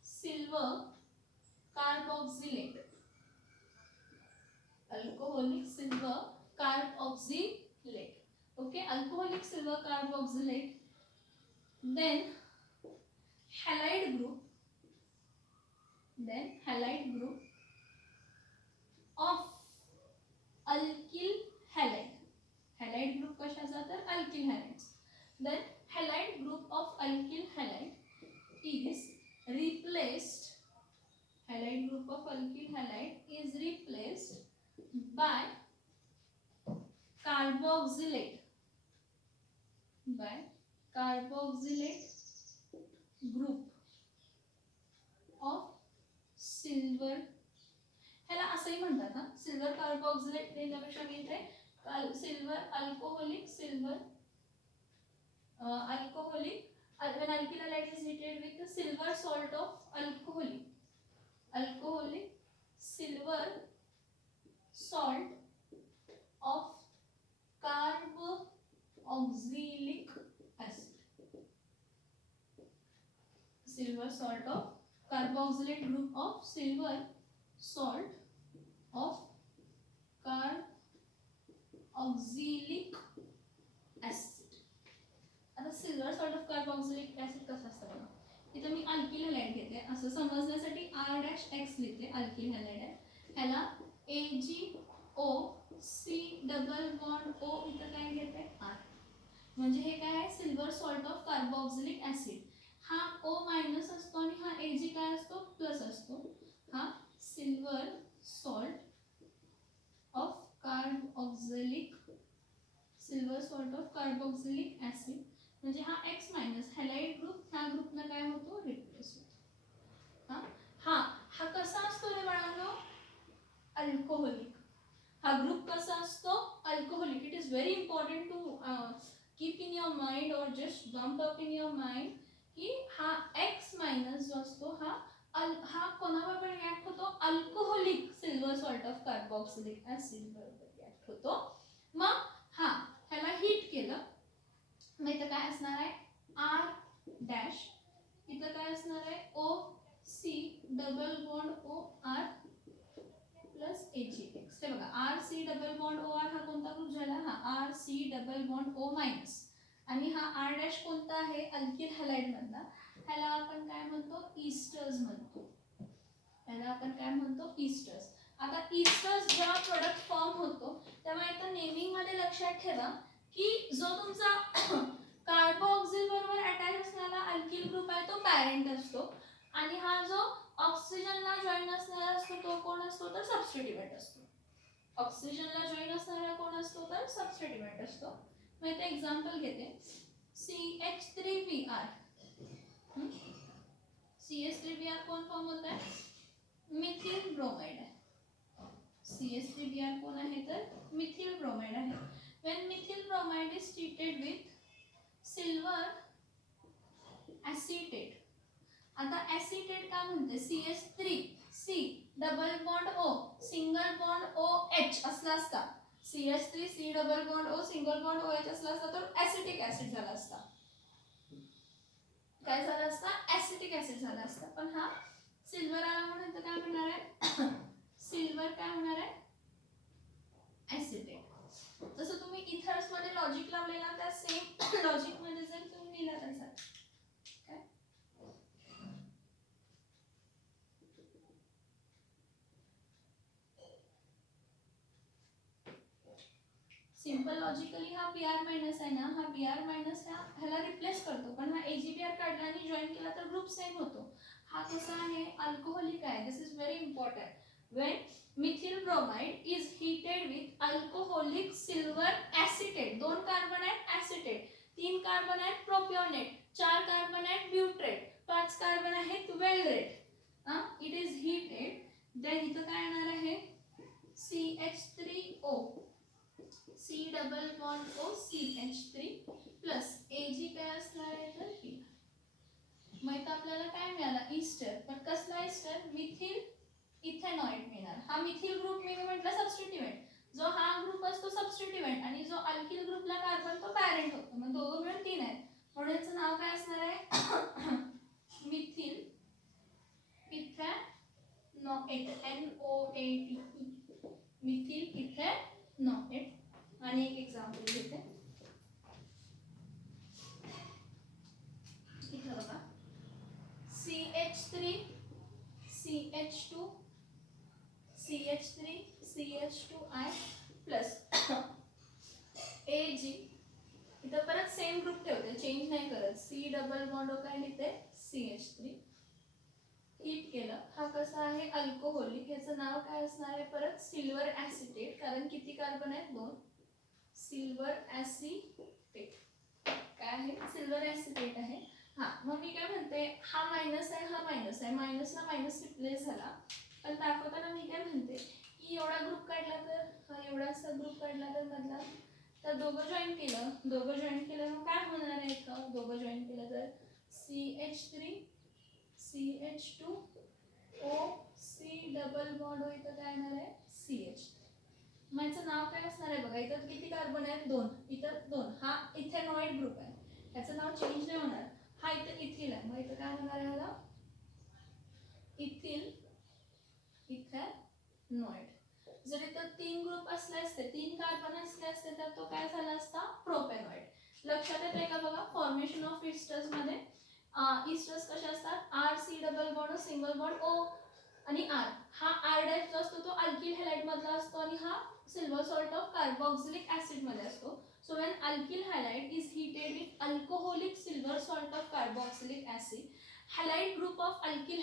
silver carboxylate, alcoholic silver carboxylate. okay, alcoholic silver carboxylate, then halide group of alkyl halide. halide group कशाचा, तर alkyl halides. then halide group of alkyl halide is replaced, halide group of alkyl halide is replaced by carboxylate group of silver, ह्याला असंही म्हणतात ना, silver carboxylate देण्यापेक्षा मी इथे silver alcoholic when alkyl halide is heated with the silver salt of alcoholic silver salt of carboxylic acid, silver salt of carboxylate group of silver salt of carboxylic acid. आता silver salt of carboxylic acid कसं असतं बघा, इथं मी alkyl halide घेते, असं समजण्यासाठी R-X लिहिते, alkyl halide आहे, ह्याला AgOC डबल बॉन्ड O, इथं काय घेते R, म्हणजे हे काय आहे, silver salt of carboxylic acid. हा O मायनस असतो आणि हा Ag काय असतो, प्लस असतो. हा silver salt of carboxylic acid, म्हणजे हा X मायनस हॅलाइड ग्रुप ह्या ग्रुपनं काय होतो, रिप्लेस होतो. हा कसा असतो रे बाळांनो, अल्कोहोलिक. हा ग्रुप कसा असतो, alcoholic. It is very important to keep in your mind और just bump up in your mind की हा X मायनस जो असतो हा कोणाबरोबर रिॲक्ट होतो, alcoholic silver salt of carboxylic acid बरोबर रिॲक्ट होतो. मग ह्याला हीट केलं, मग इथं काय असणार आहे, R डॅश, इथं काय असणार आहे, OC double bond OR plus AgX. ते बघा RC डबल बॉन्ड OR हा कोणता ग्रुप झाला, हा RC double bond O minus, आणि हा R डॅश कोणता आहे, अल्किल हॅलाइड मधला, ह्याला आपण काय म्हणतो, ईस्टर्स म्हणतो. आता ईस्टर्स जेव्हा प्रोडक्ट फॉर्म होतो तेव्हा इथं नेमिंग मध्ये लक्षात ठेवा की जो तुमचा कार्बोक्सिल बरोबर अटॅच असणारा अल्किल ग्रुप आहे तो पॅरेंट असतो, आणि हा जो ऑक्सिजनला जॉईन असणारा असतो तो कोण असतो, तर सबस्टिट्यूएंट असतो. ऑक्सिजनला जॉईन असणारा कोण असतो, तर सबस्टिट्यूएंट असतो. मग इथे एक्झाम्पल घेते, CH3Br. CH3Br कोण फॉर्म होत आहे, मिथिल ब्रोमाइड आहे. CH3Br कोण आहे, तर मिथिल ब्रोमाइड आहे. when methyl bromide is treated with silver acetate, आता acetate काय म्हणते, CH3C double bond O single bond OH असला असता, CH3C double bond O single bond OH असला असता तर ऍसिटिक ऍसिड झाला असता. काय झाला असता, ऍसिटिक ऍसिड झाला असता. पण हा सिल्वर आला म्हणून इथं काय होणार आहे, सिल्वर काय होणार आहे, ऍसिटेट. जसं तुम्ही इथर्स मध्ये लॉजिक लावलेला त्या सेम लॉजिक मध्ये जर तुम्ही लिहिला तसा काय, सिंपल लॉजिकली हा Br मायनस आहे ना, हा Br मायनस ह्याला रिप्लेस करतो, पण हा AgBr काढला आणि जॉईन केला तर ग्रुप सेम होतो. हा कसा आहे, अल्कोहोलिक आहे. This is very important. when methyl bromide is heated with alcoholic silver acetate, 2 carbon आहेत ऍसिटेट, 3 कार्बन आहेत प्रोपिओनेट, 4 कार्बन आहेत ब्यूट्रेट, 5 कार्बन आहेत welded, it is heated, then इथं काय येणार आहे CH3O, C double bond O CH3 plus Ag काय असणार आहे तर P. मग इथं आपल्याला काय मिळालं ईस्टर, पण कसला ईस्टर, मिथिल इथेनॉइड मिळणार. हा मिथिल ग्रुप मी म्हटलं सबस्टिट्यूएंट, जो हा ग्रुप असतो सबस्टिट्यूएंट आणि जो अल्किल ग्रुपला कार्बन तो पॅरेंट होतो, मग दोघं मिळून 3 आहेत, म्हणून याचं नाव काय असणार आहे मिथिल इथेनॉएट, NOATE, मिथिल इथेनॉएट. आणि एक एक्झाम्पल घेते, इथं बघा CH3 CH2 CH3 CH2I plus Ag, इथं परत सेम ग्रुप ठेवते, चेंज नाही करत, C डबल बॉन्ड काय लिहिते CH3, हीट केलं, हा कसा आहे अल्कोहोलिक, याचं नाव काय असणार आहे परत सिल्वर ॲसिटेट, कारण किती कार्बन आहेत 2, सिल्वर ॲसिटेट, काय आहे सिल्वर ॲसिटेट आहे. हा मग मी काय म्हणते, हा मायनस आहे, हा मायनस आहे, मायनसला मायनस रिप्लेस झाला, पण दाखवताना मी काय म्हणते की एवढा ग्रुप काढला तर, हा एवढासा ग्रुप काढला तर मधला, तर दोघं जॉईन केलं, दोघं जॉईन केलं मग काय होणार आहे, दोघं जॉईन केलं तर CH3 CH2O C double bond इथं काय येणार आहे CH. मग याचं नाव काय असणार आहे बघा, इथं किती कार्बन आहेत 2, इथं 2, हा इथेनॉइड ग्रुप आहे, याचं नाव चेंज नाही होणार, हा इथं इथिल आहे, मग इथं काय होणार आहे ह्याला इथिल इथेनॉइड. जर इथं 3 ग्रुप असले असते, 3 कार्बन असले असते तर तो काय झाला असता प्रोपेनॉइड. लक्षात येते का बघा फॉर्मेशन ऑफ इस्टर्स मध्ये, इस्टर्स कसे असतात R C double bond single bond O आणि R, हा R डॅश जो असतो तो अल्किल हॅलाइड मधला असतो आणि हा silver salt of carboxylic acid मध्ये असतो. So when alkyl halide is heated with alcoholic silver salt of carboxylic acid, halide group of alkyl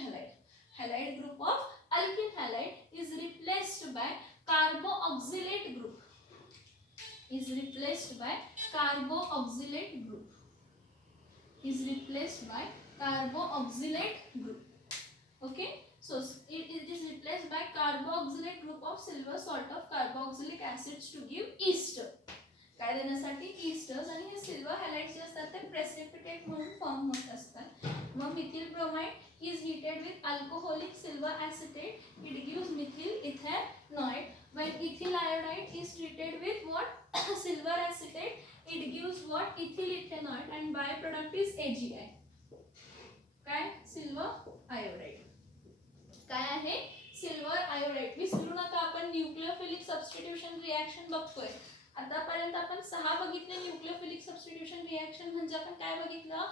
halide is replaced by carboxylate group, is replaced by carboxylate group, okay. So it is replaced by carboxylate group of silver salt of carboxylic acids to give ester. काय देण्यासाठी esters, आणि हे silver हॅलाइड्स जे असतात ते precipitate म्हणून form होत असतात. मग methyl bromide is heated with alcoholic silver acetate, it gives methyl ethanoid. When ethyl iodide is treated with what silver acetate, it gives what ethyl ethanoid and by product is AgI. काय silver iodide काय आहे silver iodide. विसरू नका आपण nucleophilic substitution reaction बघतोय. आतापर्यंत आपण 6 बघितले न्यूक्लियोफिलिक सबस्टिट्यूशन रिएक्शन. म्हणजे आपण काय बघितलं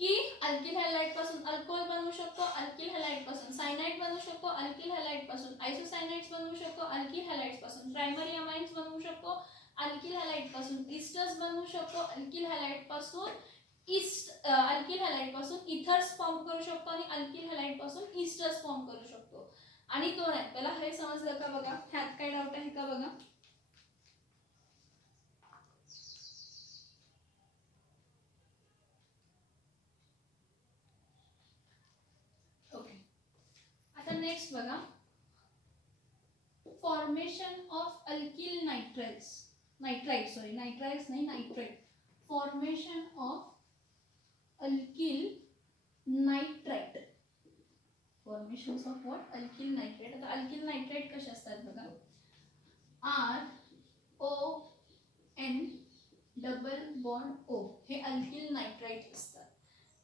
की अल्किल हॅलाइड पासून अल्कोहोल बनवू शकतो, अल्किल हॅलाइड पासून सायनाइड बनवू शकतो, अल्किल हॅलाइड पासून आयसोसायनाइड्स बनवू शकतो, अल्किल हॅलाइड्स पासून प्रायमरी अमाइन्स बनवू शकतो, अल्किल हॅलाइड पासून ईस्टर्स बनवू शकतो, अल्किल हॅलाइड पासून इथर्स फॉर्म करू शकतो आणि अल्किल हॅलाइड पासून ईस्टर्स फॉर्म करू शकतो. आणि 2 आहेत. पहिला हे समजलं का बघा, ह्यात काय डाऊट आहे का बघा. नेक्स्ट बघा formation of alkyl nitrides, nitrides नाही nitrate. Formation of alkyl nitrite, formation of what alkyl nitrate. आता अल्किल नाइट्रेट कसे असतात बघा, RON डबल बॉन्ड O हे अल्किल नाइट्राइट असतात.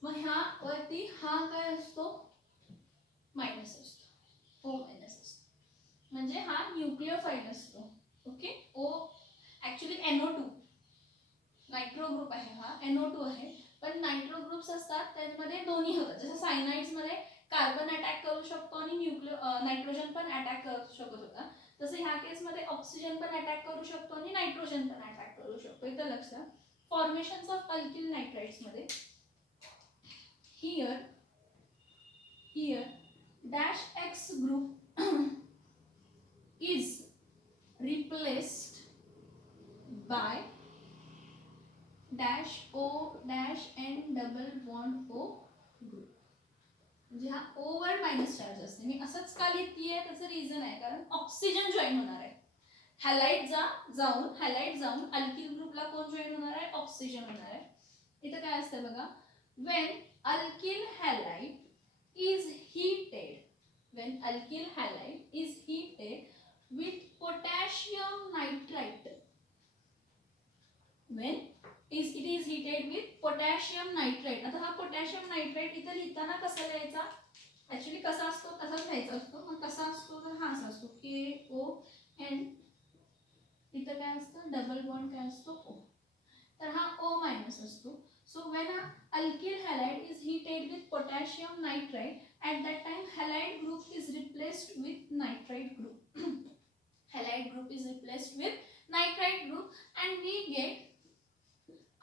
मग ह्या वरती हा काय असतो मायनस असतो, O मायनस असतो, म्हणजे हा न्यूक्लियोफाइल असतो. Okay, O actually NO2 nitro group आहे, हा NO2 आहे. पण नायट्रो ग्रुप्स असतात त्यामध्ये दोन्ही होतात. जसं सायनाइड्स मध्ये कार्बन अटॅक करू शकतो आणि नायट्रोजन पण अटॅक करू शकत होता, तसं ह्या केस मध्ये ऑक्सिजन पण अटॅक करू शकतो आणि नायट्रोजन पण अटॅक करू शकतो. इथं लक्षात फॉर्मेशन्स ऑफ अल्किल नाइट्राइड्स मध्ये here dash X group is replaced by dash O dash N double bond O group. म्हणजे हा O वर मायनस चार्ज असते. मी असंच का लिहितीये त्याचं रिझन आहे, कारण ऑक्सिजन जॉईन होणार आहे. हॅलाइड जाऊन अल्किल ग्रुपला कोण जॉईन होणार आहे, ऑक्सिजन होणार आहे. इथं काय असतं बघा, Wien alkyl halide is heated, when alkyl halide is heated with potassium nitrite, when it is heated with potassium nitrite. आता हा potassium nitrite इथं लिहिताना कसा लिहायचा, ऍक्च्युली कसा असतो तसाच लिहायचा असतो. मग कसा असतो तर हा असा असतो KON, इथं काय असतं डबल बॉन्ड काय असतो O, तर हा O मायनस असतो. So when a alkyl halide is heated with potassium nitrite, at that time halide group is replaced with nitrite group. Halide group is replaced with nitrite group and we get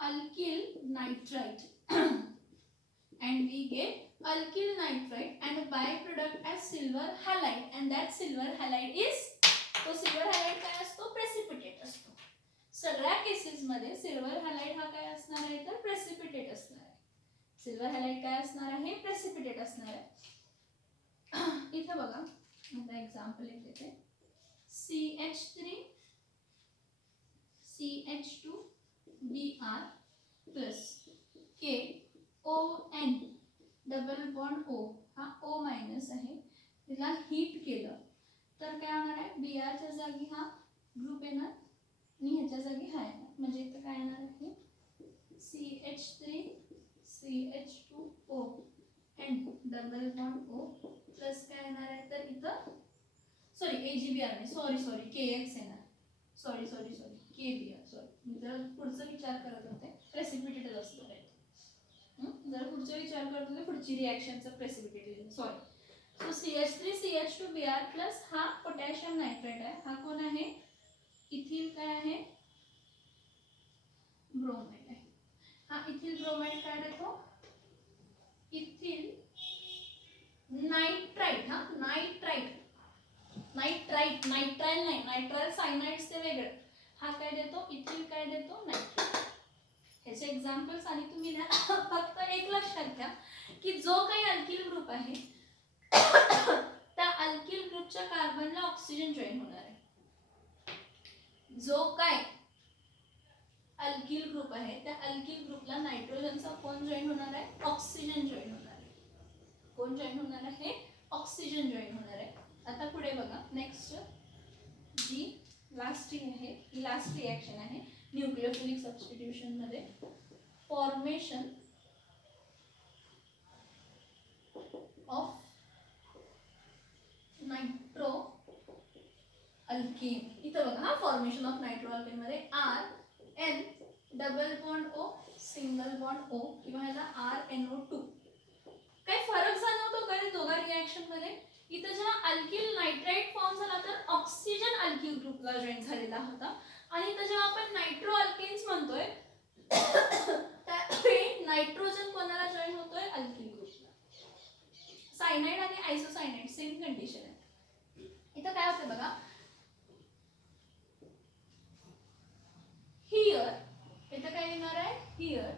alkyl nitrite. And we get alkyl nitrite and a byproduct as silver halide, and that silver halide is, तो silver halide काय असतो, precipitate असतो. सगळ्या cases मध्ये silver halide हा काय असणार आहे तर प्रेसिपिटेट असणार आहे. सिल्वर हॅलाइड काय असणार आहे, प्रेसिपिटेट असणार आहे. इथे बघा आता एक्झाम्पल एक देते, CH3 CH2 Br plus KON double bond O, हा O मायनस आहे, तिला हीट केलं तर काय होणार आहे, Br च्या जागी हा ग्रुप येणार आणि ह्याच्या जागी हा येणार. म्हणजे इथं काय येणार आहे, CH3 CH2O and double bond O plus काय येणार आहे तर इथं सॉरी AgBr नाही, सॉरी KX येणार, सॉरी KBr, सॉरी जर पुढचा विचार करत होते प्रेसिपिटेटेड असतो आहे, जर पुढचा विचार करत होते पुढची रिॲक्शनचं precipitated, sorry. So CH3 CH2Br plus हा पोटॅशियम नायट्रेट आहे, हा कोण आहे, इथिल काय आहे, ब्रोमाइड आहे. हा इथिल ब्रोमाइड काय देतो, इथिल नाइट्राइट, हा नाइट्राइट नाइट्राइट नाइट्राइल नाही, नाइट्राइल सायनाइड्स ते वेगळे, हा काय देतो, इथिल काय देतो, नाइट्राइट. ह्याचे एक्झाम्पल्स आणि तुम्ही ना फक्त एक लक्षात घ्या की जो काही अल्किल ग्रुप आहे त्या अल्किल ग्रुपच्या कार्बनला ऑक्सिजन जॉईन होणार आहे. जो काय अल्किल ग्रुप आहे त्या अल्किल ग्रुपला नायट्रोजनचा कोण जॉईन होणार आहे, ऑक्सिजन जॉईन होणार आहे. कोण जॉईन होणार आहे, ऑक्सिजन जॉईन होणार आहे. आता पुढे बघा, नेक्स्ट जी लास्ट आहे, ही लास्ट रिॲक्शन आहे न्यूक्लियोफिलिक सबस्टिट्यूशन मध्ये, फॉर्मेशन ऑफ नायट्रो अल्केन. इथं बघा हा फॉर्मेशन ऑफ नायट्रो अल्केन मध्ये RN double bond O single bond O किंवा ह्याला RNO2. काही फरक जाणवतो का दोघा रिॲक्शन मध्ये? इथं जेव्हा अल्किल नायट्राइट फॉर्म झाला तर ऑक्सिजन अल्किल ग्रुपला जॉईन झालेला होता, आणि इथं जेव्हा आपण नायट्रो अल्केन्स म्हणतोय त्यावेळी नायट्रोजन कोणाला जॉईन होतोय, अल्किल ग्रुपला. सायनाइड आणि आयसोसायनाइड सेम कंडिशन आहे. इथं काय होतं बघा, हियर इथं काय येणार आहे, here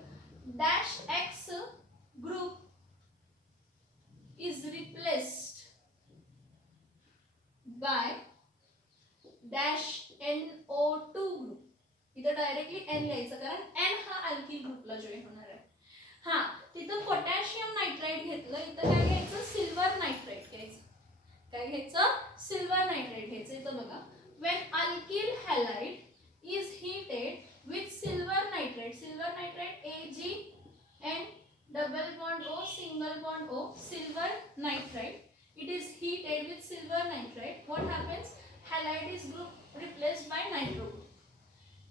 dash X group is replaced by dash NO2 group. इथं डायरेक्टली N लिहायचं कारण N हा अल्किल ग्रुपला जॉईन होणार आहे. हा तिथं पोटॅशियम नायट्राइट घेतलं, इथं काय घ्यायचं, सिल्वर नायट्राइट घ्यायचं. काय घ्यायचं, सिल्वर नायट्राइट घ्यायचं. इथं बघा, when alkyl halide is heated with silver nitrate AgN double bond O single bond O silver nitride, it is heated with silver nitride. What happens, halide is group replaced by nitro group.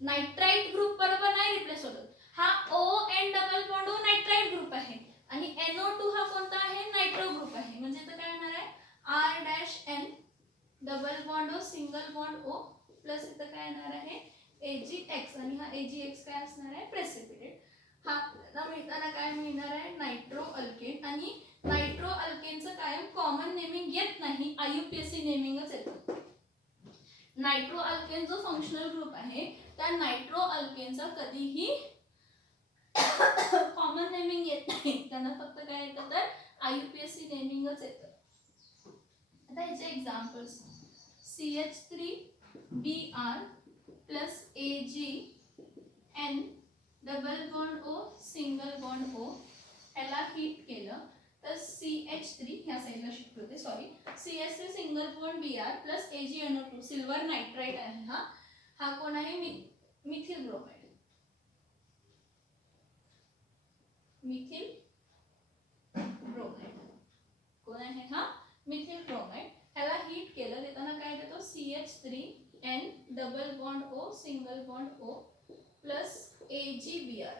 Nitrite group बरोबर नाही replace होत, हा ON double bond O nitrite group आहे आणि NO2 हा कोणता आहे, nitro group आहे. म्हणजे इथं काय होणार आहे, R-N double bond O single bond O plus इथं काय येणार आहे, AgX, आणि हा AgX काय असणार आहे, प्रेसिपिटेट. हा मिळताना काय मिळणार आहे, नायट्रो अल्केन. आणि नायट्रो अल्केनचं कायम कॉमन नेमिंग येत नाही, IUPAC नेमिंगच येतं. नायट्रो अल्केन जो फंक्शनल ग्रुप आहे त्या नायट्रो अल्केनचा कधीही कॉमन नेमिंग येत नाही, त्यांना फक्त काय येतं तर IUPAC नेमिंगच येतं. आता ह्याचे examples CH3Br plus AgN double bond O single bond O ह्याला हीट केलं तर CH3 ह्या साईडला शिफ्ट होते, sorry, CH3 single bond Br plus AgNO2 silver nitrite आहे. हा कोण आहे? Methyl bromide. मिथिल ब्रोमाइड कोण आहे? हा मिथिल ब्रोमाइड. ह्याला हीट केलं, देताना काय देतो? CH3N double bond O single bond O plus AgBr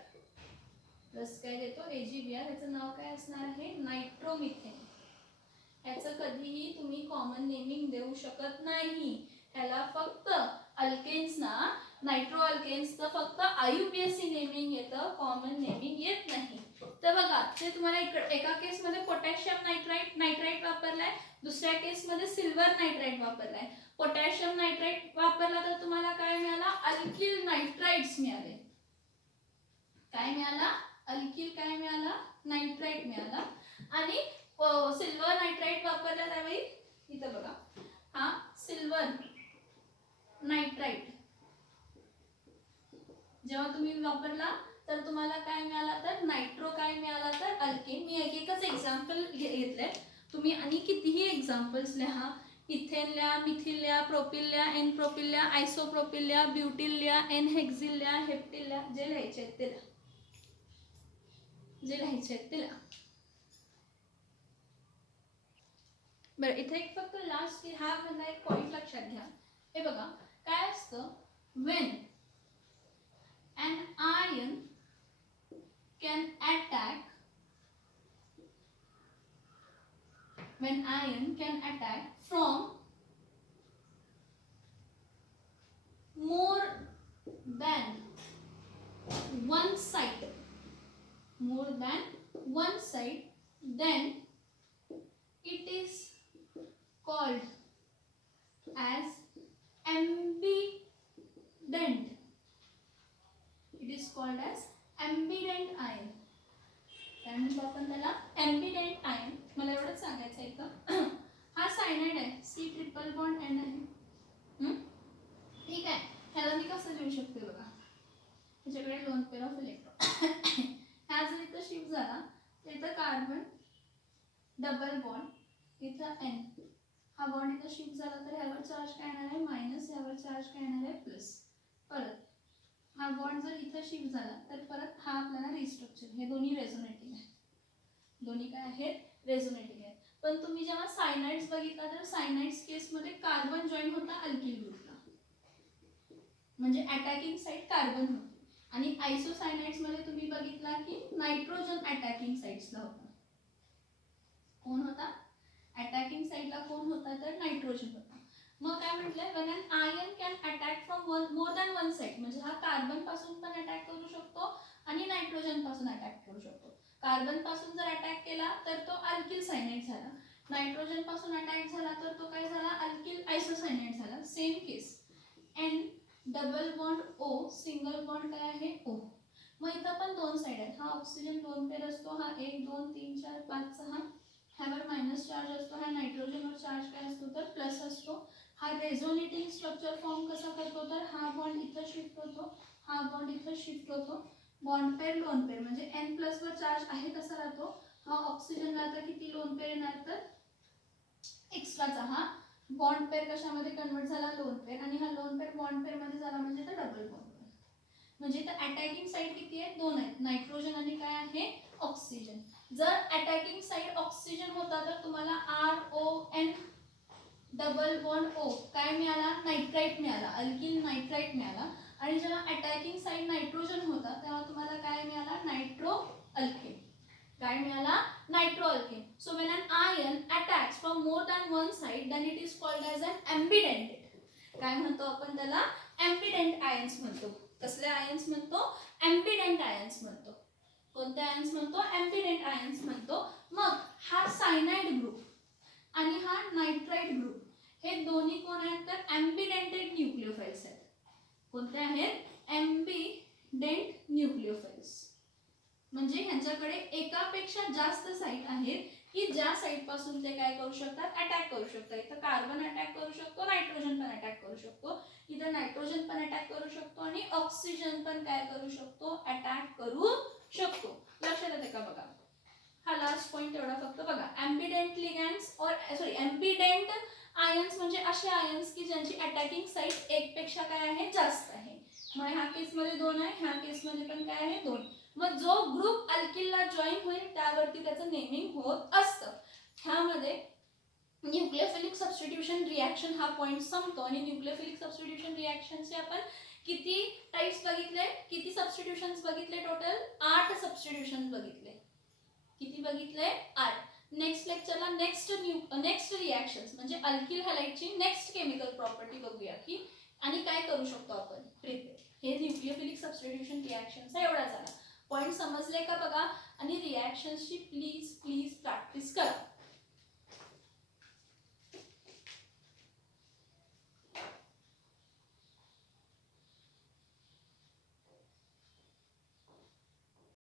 plus काय देतो? AgBr. ह्याचं नाव काय असणार आहे? नायट्रोमिथेन. ह्याचं कधीही तुम्ही कॉमन नेमिंग देऊ शकत नाही. ह्याला फक्त अल्केन्स ना, नायट्रो अल्केन्सचं फक्त IUPAC नेमिंग येतं, कॉमन नेमिंग येत नाही. तर बघा, ते तुम्हाला एका केसमध्ये पोटॅशियम नायट्राइट वापरलाय, दुसऱ्या केसमध्ये सिल्वर नायट्राइट वापरलाय. पोटॅशियम नायट्राइट वापरला तर तुम्हाला काय मिळाला? अल्किल नायट्राइट्स मिळाले. काय मिळाला? अल्किल काय मिळाला? नायट्राइट मिळाला. आणि सिल्वर नायट्राइट वापरला त्यावेळी इथं बघा, हा सिल्वर नायट्राइट जेव्हा तुम्ही वापरला तर तुम्हाला काय मिळाला? तर नायट्रो काय मिळाला? तर अल्केन. मी एकच एक्झाम्पल घेतले, तुम्ही आणि कितीही एक्झाम्पल्स लिहा. इथेन लिहा, मिथिल लिहा, प्रोपिल लिहा, एन प्रोपिल लिहा, आयसोप्रोपिल लिहा, ब्युटिल लिहा, एन हेक्झिल लिहा, हेप्टिल लिहा, जे लिहायचे आहेत ते लिहा, जे लिहायचे आहेत ते लिहा. बरं, इथे एक फक्त लास्ट हा मला एक पॉइंट लक्षात घ्या. हे बघा काय असतं? when an ion can attack from more than one side, then it is called as ambident. It is called as ambident ion. काय म्हणतो आपण त्याला? ambident ion. मला एवढंच सांगायचं आहे का? हा सायनाइड आहे, C ट्रिपल बॉन्ड N आहे. ठीक आहे. ह्याला मी कसं लिहू शकते बघा, त्याच्याकडे लोन पेअर ऑफ इलेक्ट्रॉन. हा जर इथं शिफ्ट झाला तर इथं कार्बन डबल बॉन्ड, इथं N, हा बॉन्ड इथं शिफ्ट झाला तर ह्यावर चार्ज काय येणार आहे? मायनस, ह्यावर चार्ज काय येणार आहे? प्लस. परत हा बॉन्ड जर इथं शिफ्ट झाला तर परत हा आपल्याला रिस्ट्रक्चर. हे दोन्ही रेझोनेटिंग आहेत, दोन्ही काय आहेत? रेझोनेटिंग आहेत. पण तुम्ही जेव्हा सायनाइड्स बघितला तर सायनाइड्स केसमध्ये कार्बन जॉईन होता अल्किल ग्रुपला, म्हणजे अटॅकिंग साइड कार्बन होती. आणि आयसोसायनाइड्स मध्ये तुम्ही बघितला की नायट्रोजन अटॅकिंग साइड्सला होता. कोण होता? अटॅकिंग साइडला कोण होता? तर नायट्रोजन होता. मग काय म्हटलंय? when an ion can attack from more than one side, म्हणजे हा कार्बन पासून पण अटॅक करू शकतो आणि नायट्रोजन पासून अटॅक करू शकतो. कार्बन पासून जर अटॅक केला तर तो अल्किल सायनाइड झाला, नायट्रोजन पासून अटॅक झाला तर तो काय झाला? अल्किल आयसोसायनाइड झाला. सेम केस. N double bond O single bond काय आहे? O. मग इथं पण दोन साइड आहेत. हा ऑक्सिजन दोन पेअर असतो, हा 1 2 3 4 5 6, ह्यावर मायनस चार्ज असतो, हा नायट्रोजनवर चार्ज काय असतो? तर प्लस असतो. हा रेझोनेटिंग स्ट्रक्चर फॉर्म कसा करतो? तर हा बॉन्ड इथं शिफ्ट होतो, हा बॉन्ड इथं शिफ्ट होतो. बॉन्ड पेअर लोन पेअर म्हणजे N प्लस वर चार्ज आहे तसा राहतो. हा ऑक्सिजनला आता किती लोन पेअर येणार? तर एक्स्ट्राचा हा बॉन्ड पेअर कशामध्ये कन्वर्ट झाला? Lone pair. आणि हा लोन पेअर बॉन्ड पेअर मध्ये झाला म्हणजे तर डबल बॉन्ड पेअर. म्हणजे इथं अटॅकिंग साइड किती आहेत? दोन आहेत, नायट्रोजन आणि काय आहे? ऑक्सिजन. जर अटॅकिंग साइड ऑक्सिजन होता तर तुम्हाला RON डबल बॉन्ड O काय मिळाला? नायट्राइट मिळाला, अल्किल नायट्राइट मिळाला. आणि जेव्हा अटॅकिंग साइड नायट्रोजन होता तेव्हा तुम्हाला काय मिळाला? Nitro alkane. काय मिळाला? Nitro alkane. So when anion attacks from more than one side then it is called as an ambident. काय म्हणतो आपण त्याला? एम्बिडेंट आयन्स म्हणतो. कसले आयन्स म्हणतो? एम्बिडेंट आयन्स म्हणतो. कोणते आयन्स म्हणतो? एम्बिडेंट आयन्स म्हणतो. मग हा सायनाइड ग्रुप आणि हा नायट्राइट ग्रुप हे दोन्ही कोण आहेत? तर एम्बिडेंटेड न्यूक्लिओफाइल्स आहेत. कोणते आहेत? एम्बिडेंट न्यूक्लिओफाइल्स. म्हणजे ह्यांच्याकडे एकापेक्षा जास्त साइट आहेत की ज्या साईड पासून ते काय करू शकतात, अटॅक करू शकतात. इथं कार्बन अटॅक करू शकतो, नायट्रोजन पण अटॅक करू शकतो. इथं नायट्रोजन पण अटॅक करू शकतो आणि ऑक्सिजन पण काय करू शकतो, अटॅक करू शकतो. लक्षात येते का बघा. हा लास्ट पॉइंट एवढा फक्त बघा. एम्बिडेंट लिगॅंड्स और एम्बिडेंट आयन्स म्हणजे असे आयन्स की ज्यांची अटॅकिंग साईट एक पेक्षा काय आहे, जास्त आहे. मग ह्या केसमध्ये 2 आहे, ह्या केसमध्ये पण काय आहे, 2. मग जो ग्रुप अल्किलला जॉईन होईल त्यावरती त्याचं नेमिंग होत असतं. ह्यामध्ये न्यूक्लियोफिलिक सबस्टिट्यूशन रिॲक्शन हा पॉइंट संपतो. आणि न्यूक्लियोफिलिक सबस्टिट्यूशन रिॲक्शनचे आपण किती टाइप्स बघितले, किती सबस्टिट्यूशन्स बघितले, टोटल 8 सबस्टिट्यूशन्स बघितले. किती बघितले, 8. नेक्स्ट लेक्चरला नेक्स्ट रिॲक्शन्स म्हणजे अल्किल हॅलाइडची नेक्स्ट केमिकल प्रॉपर्टी बघूया की आणि काय करू शकतो आपण प्रिपेअर. हे न्यूक्लियोफिलिक सबस्टिट्यूशन रिॲक्शनचा एवढा झाला. पॉइंट समजले का बघा. आणि रिॲक्शन्सची प्लीज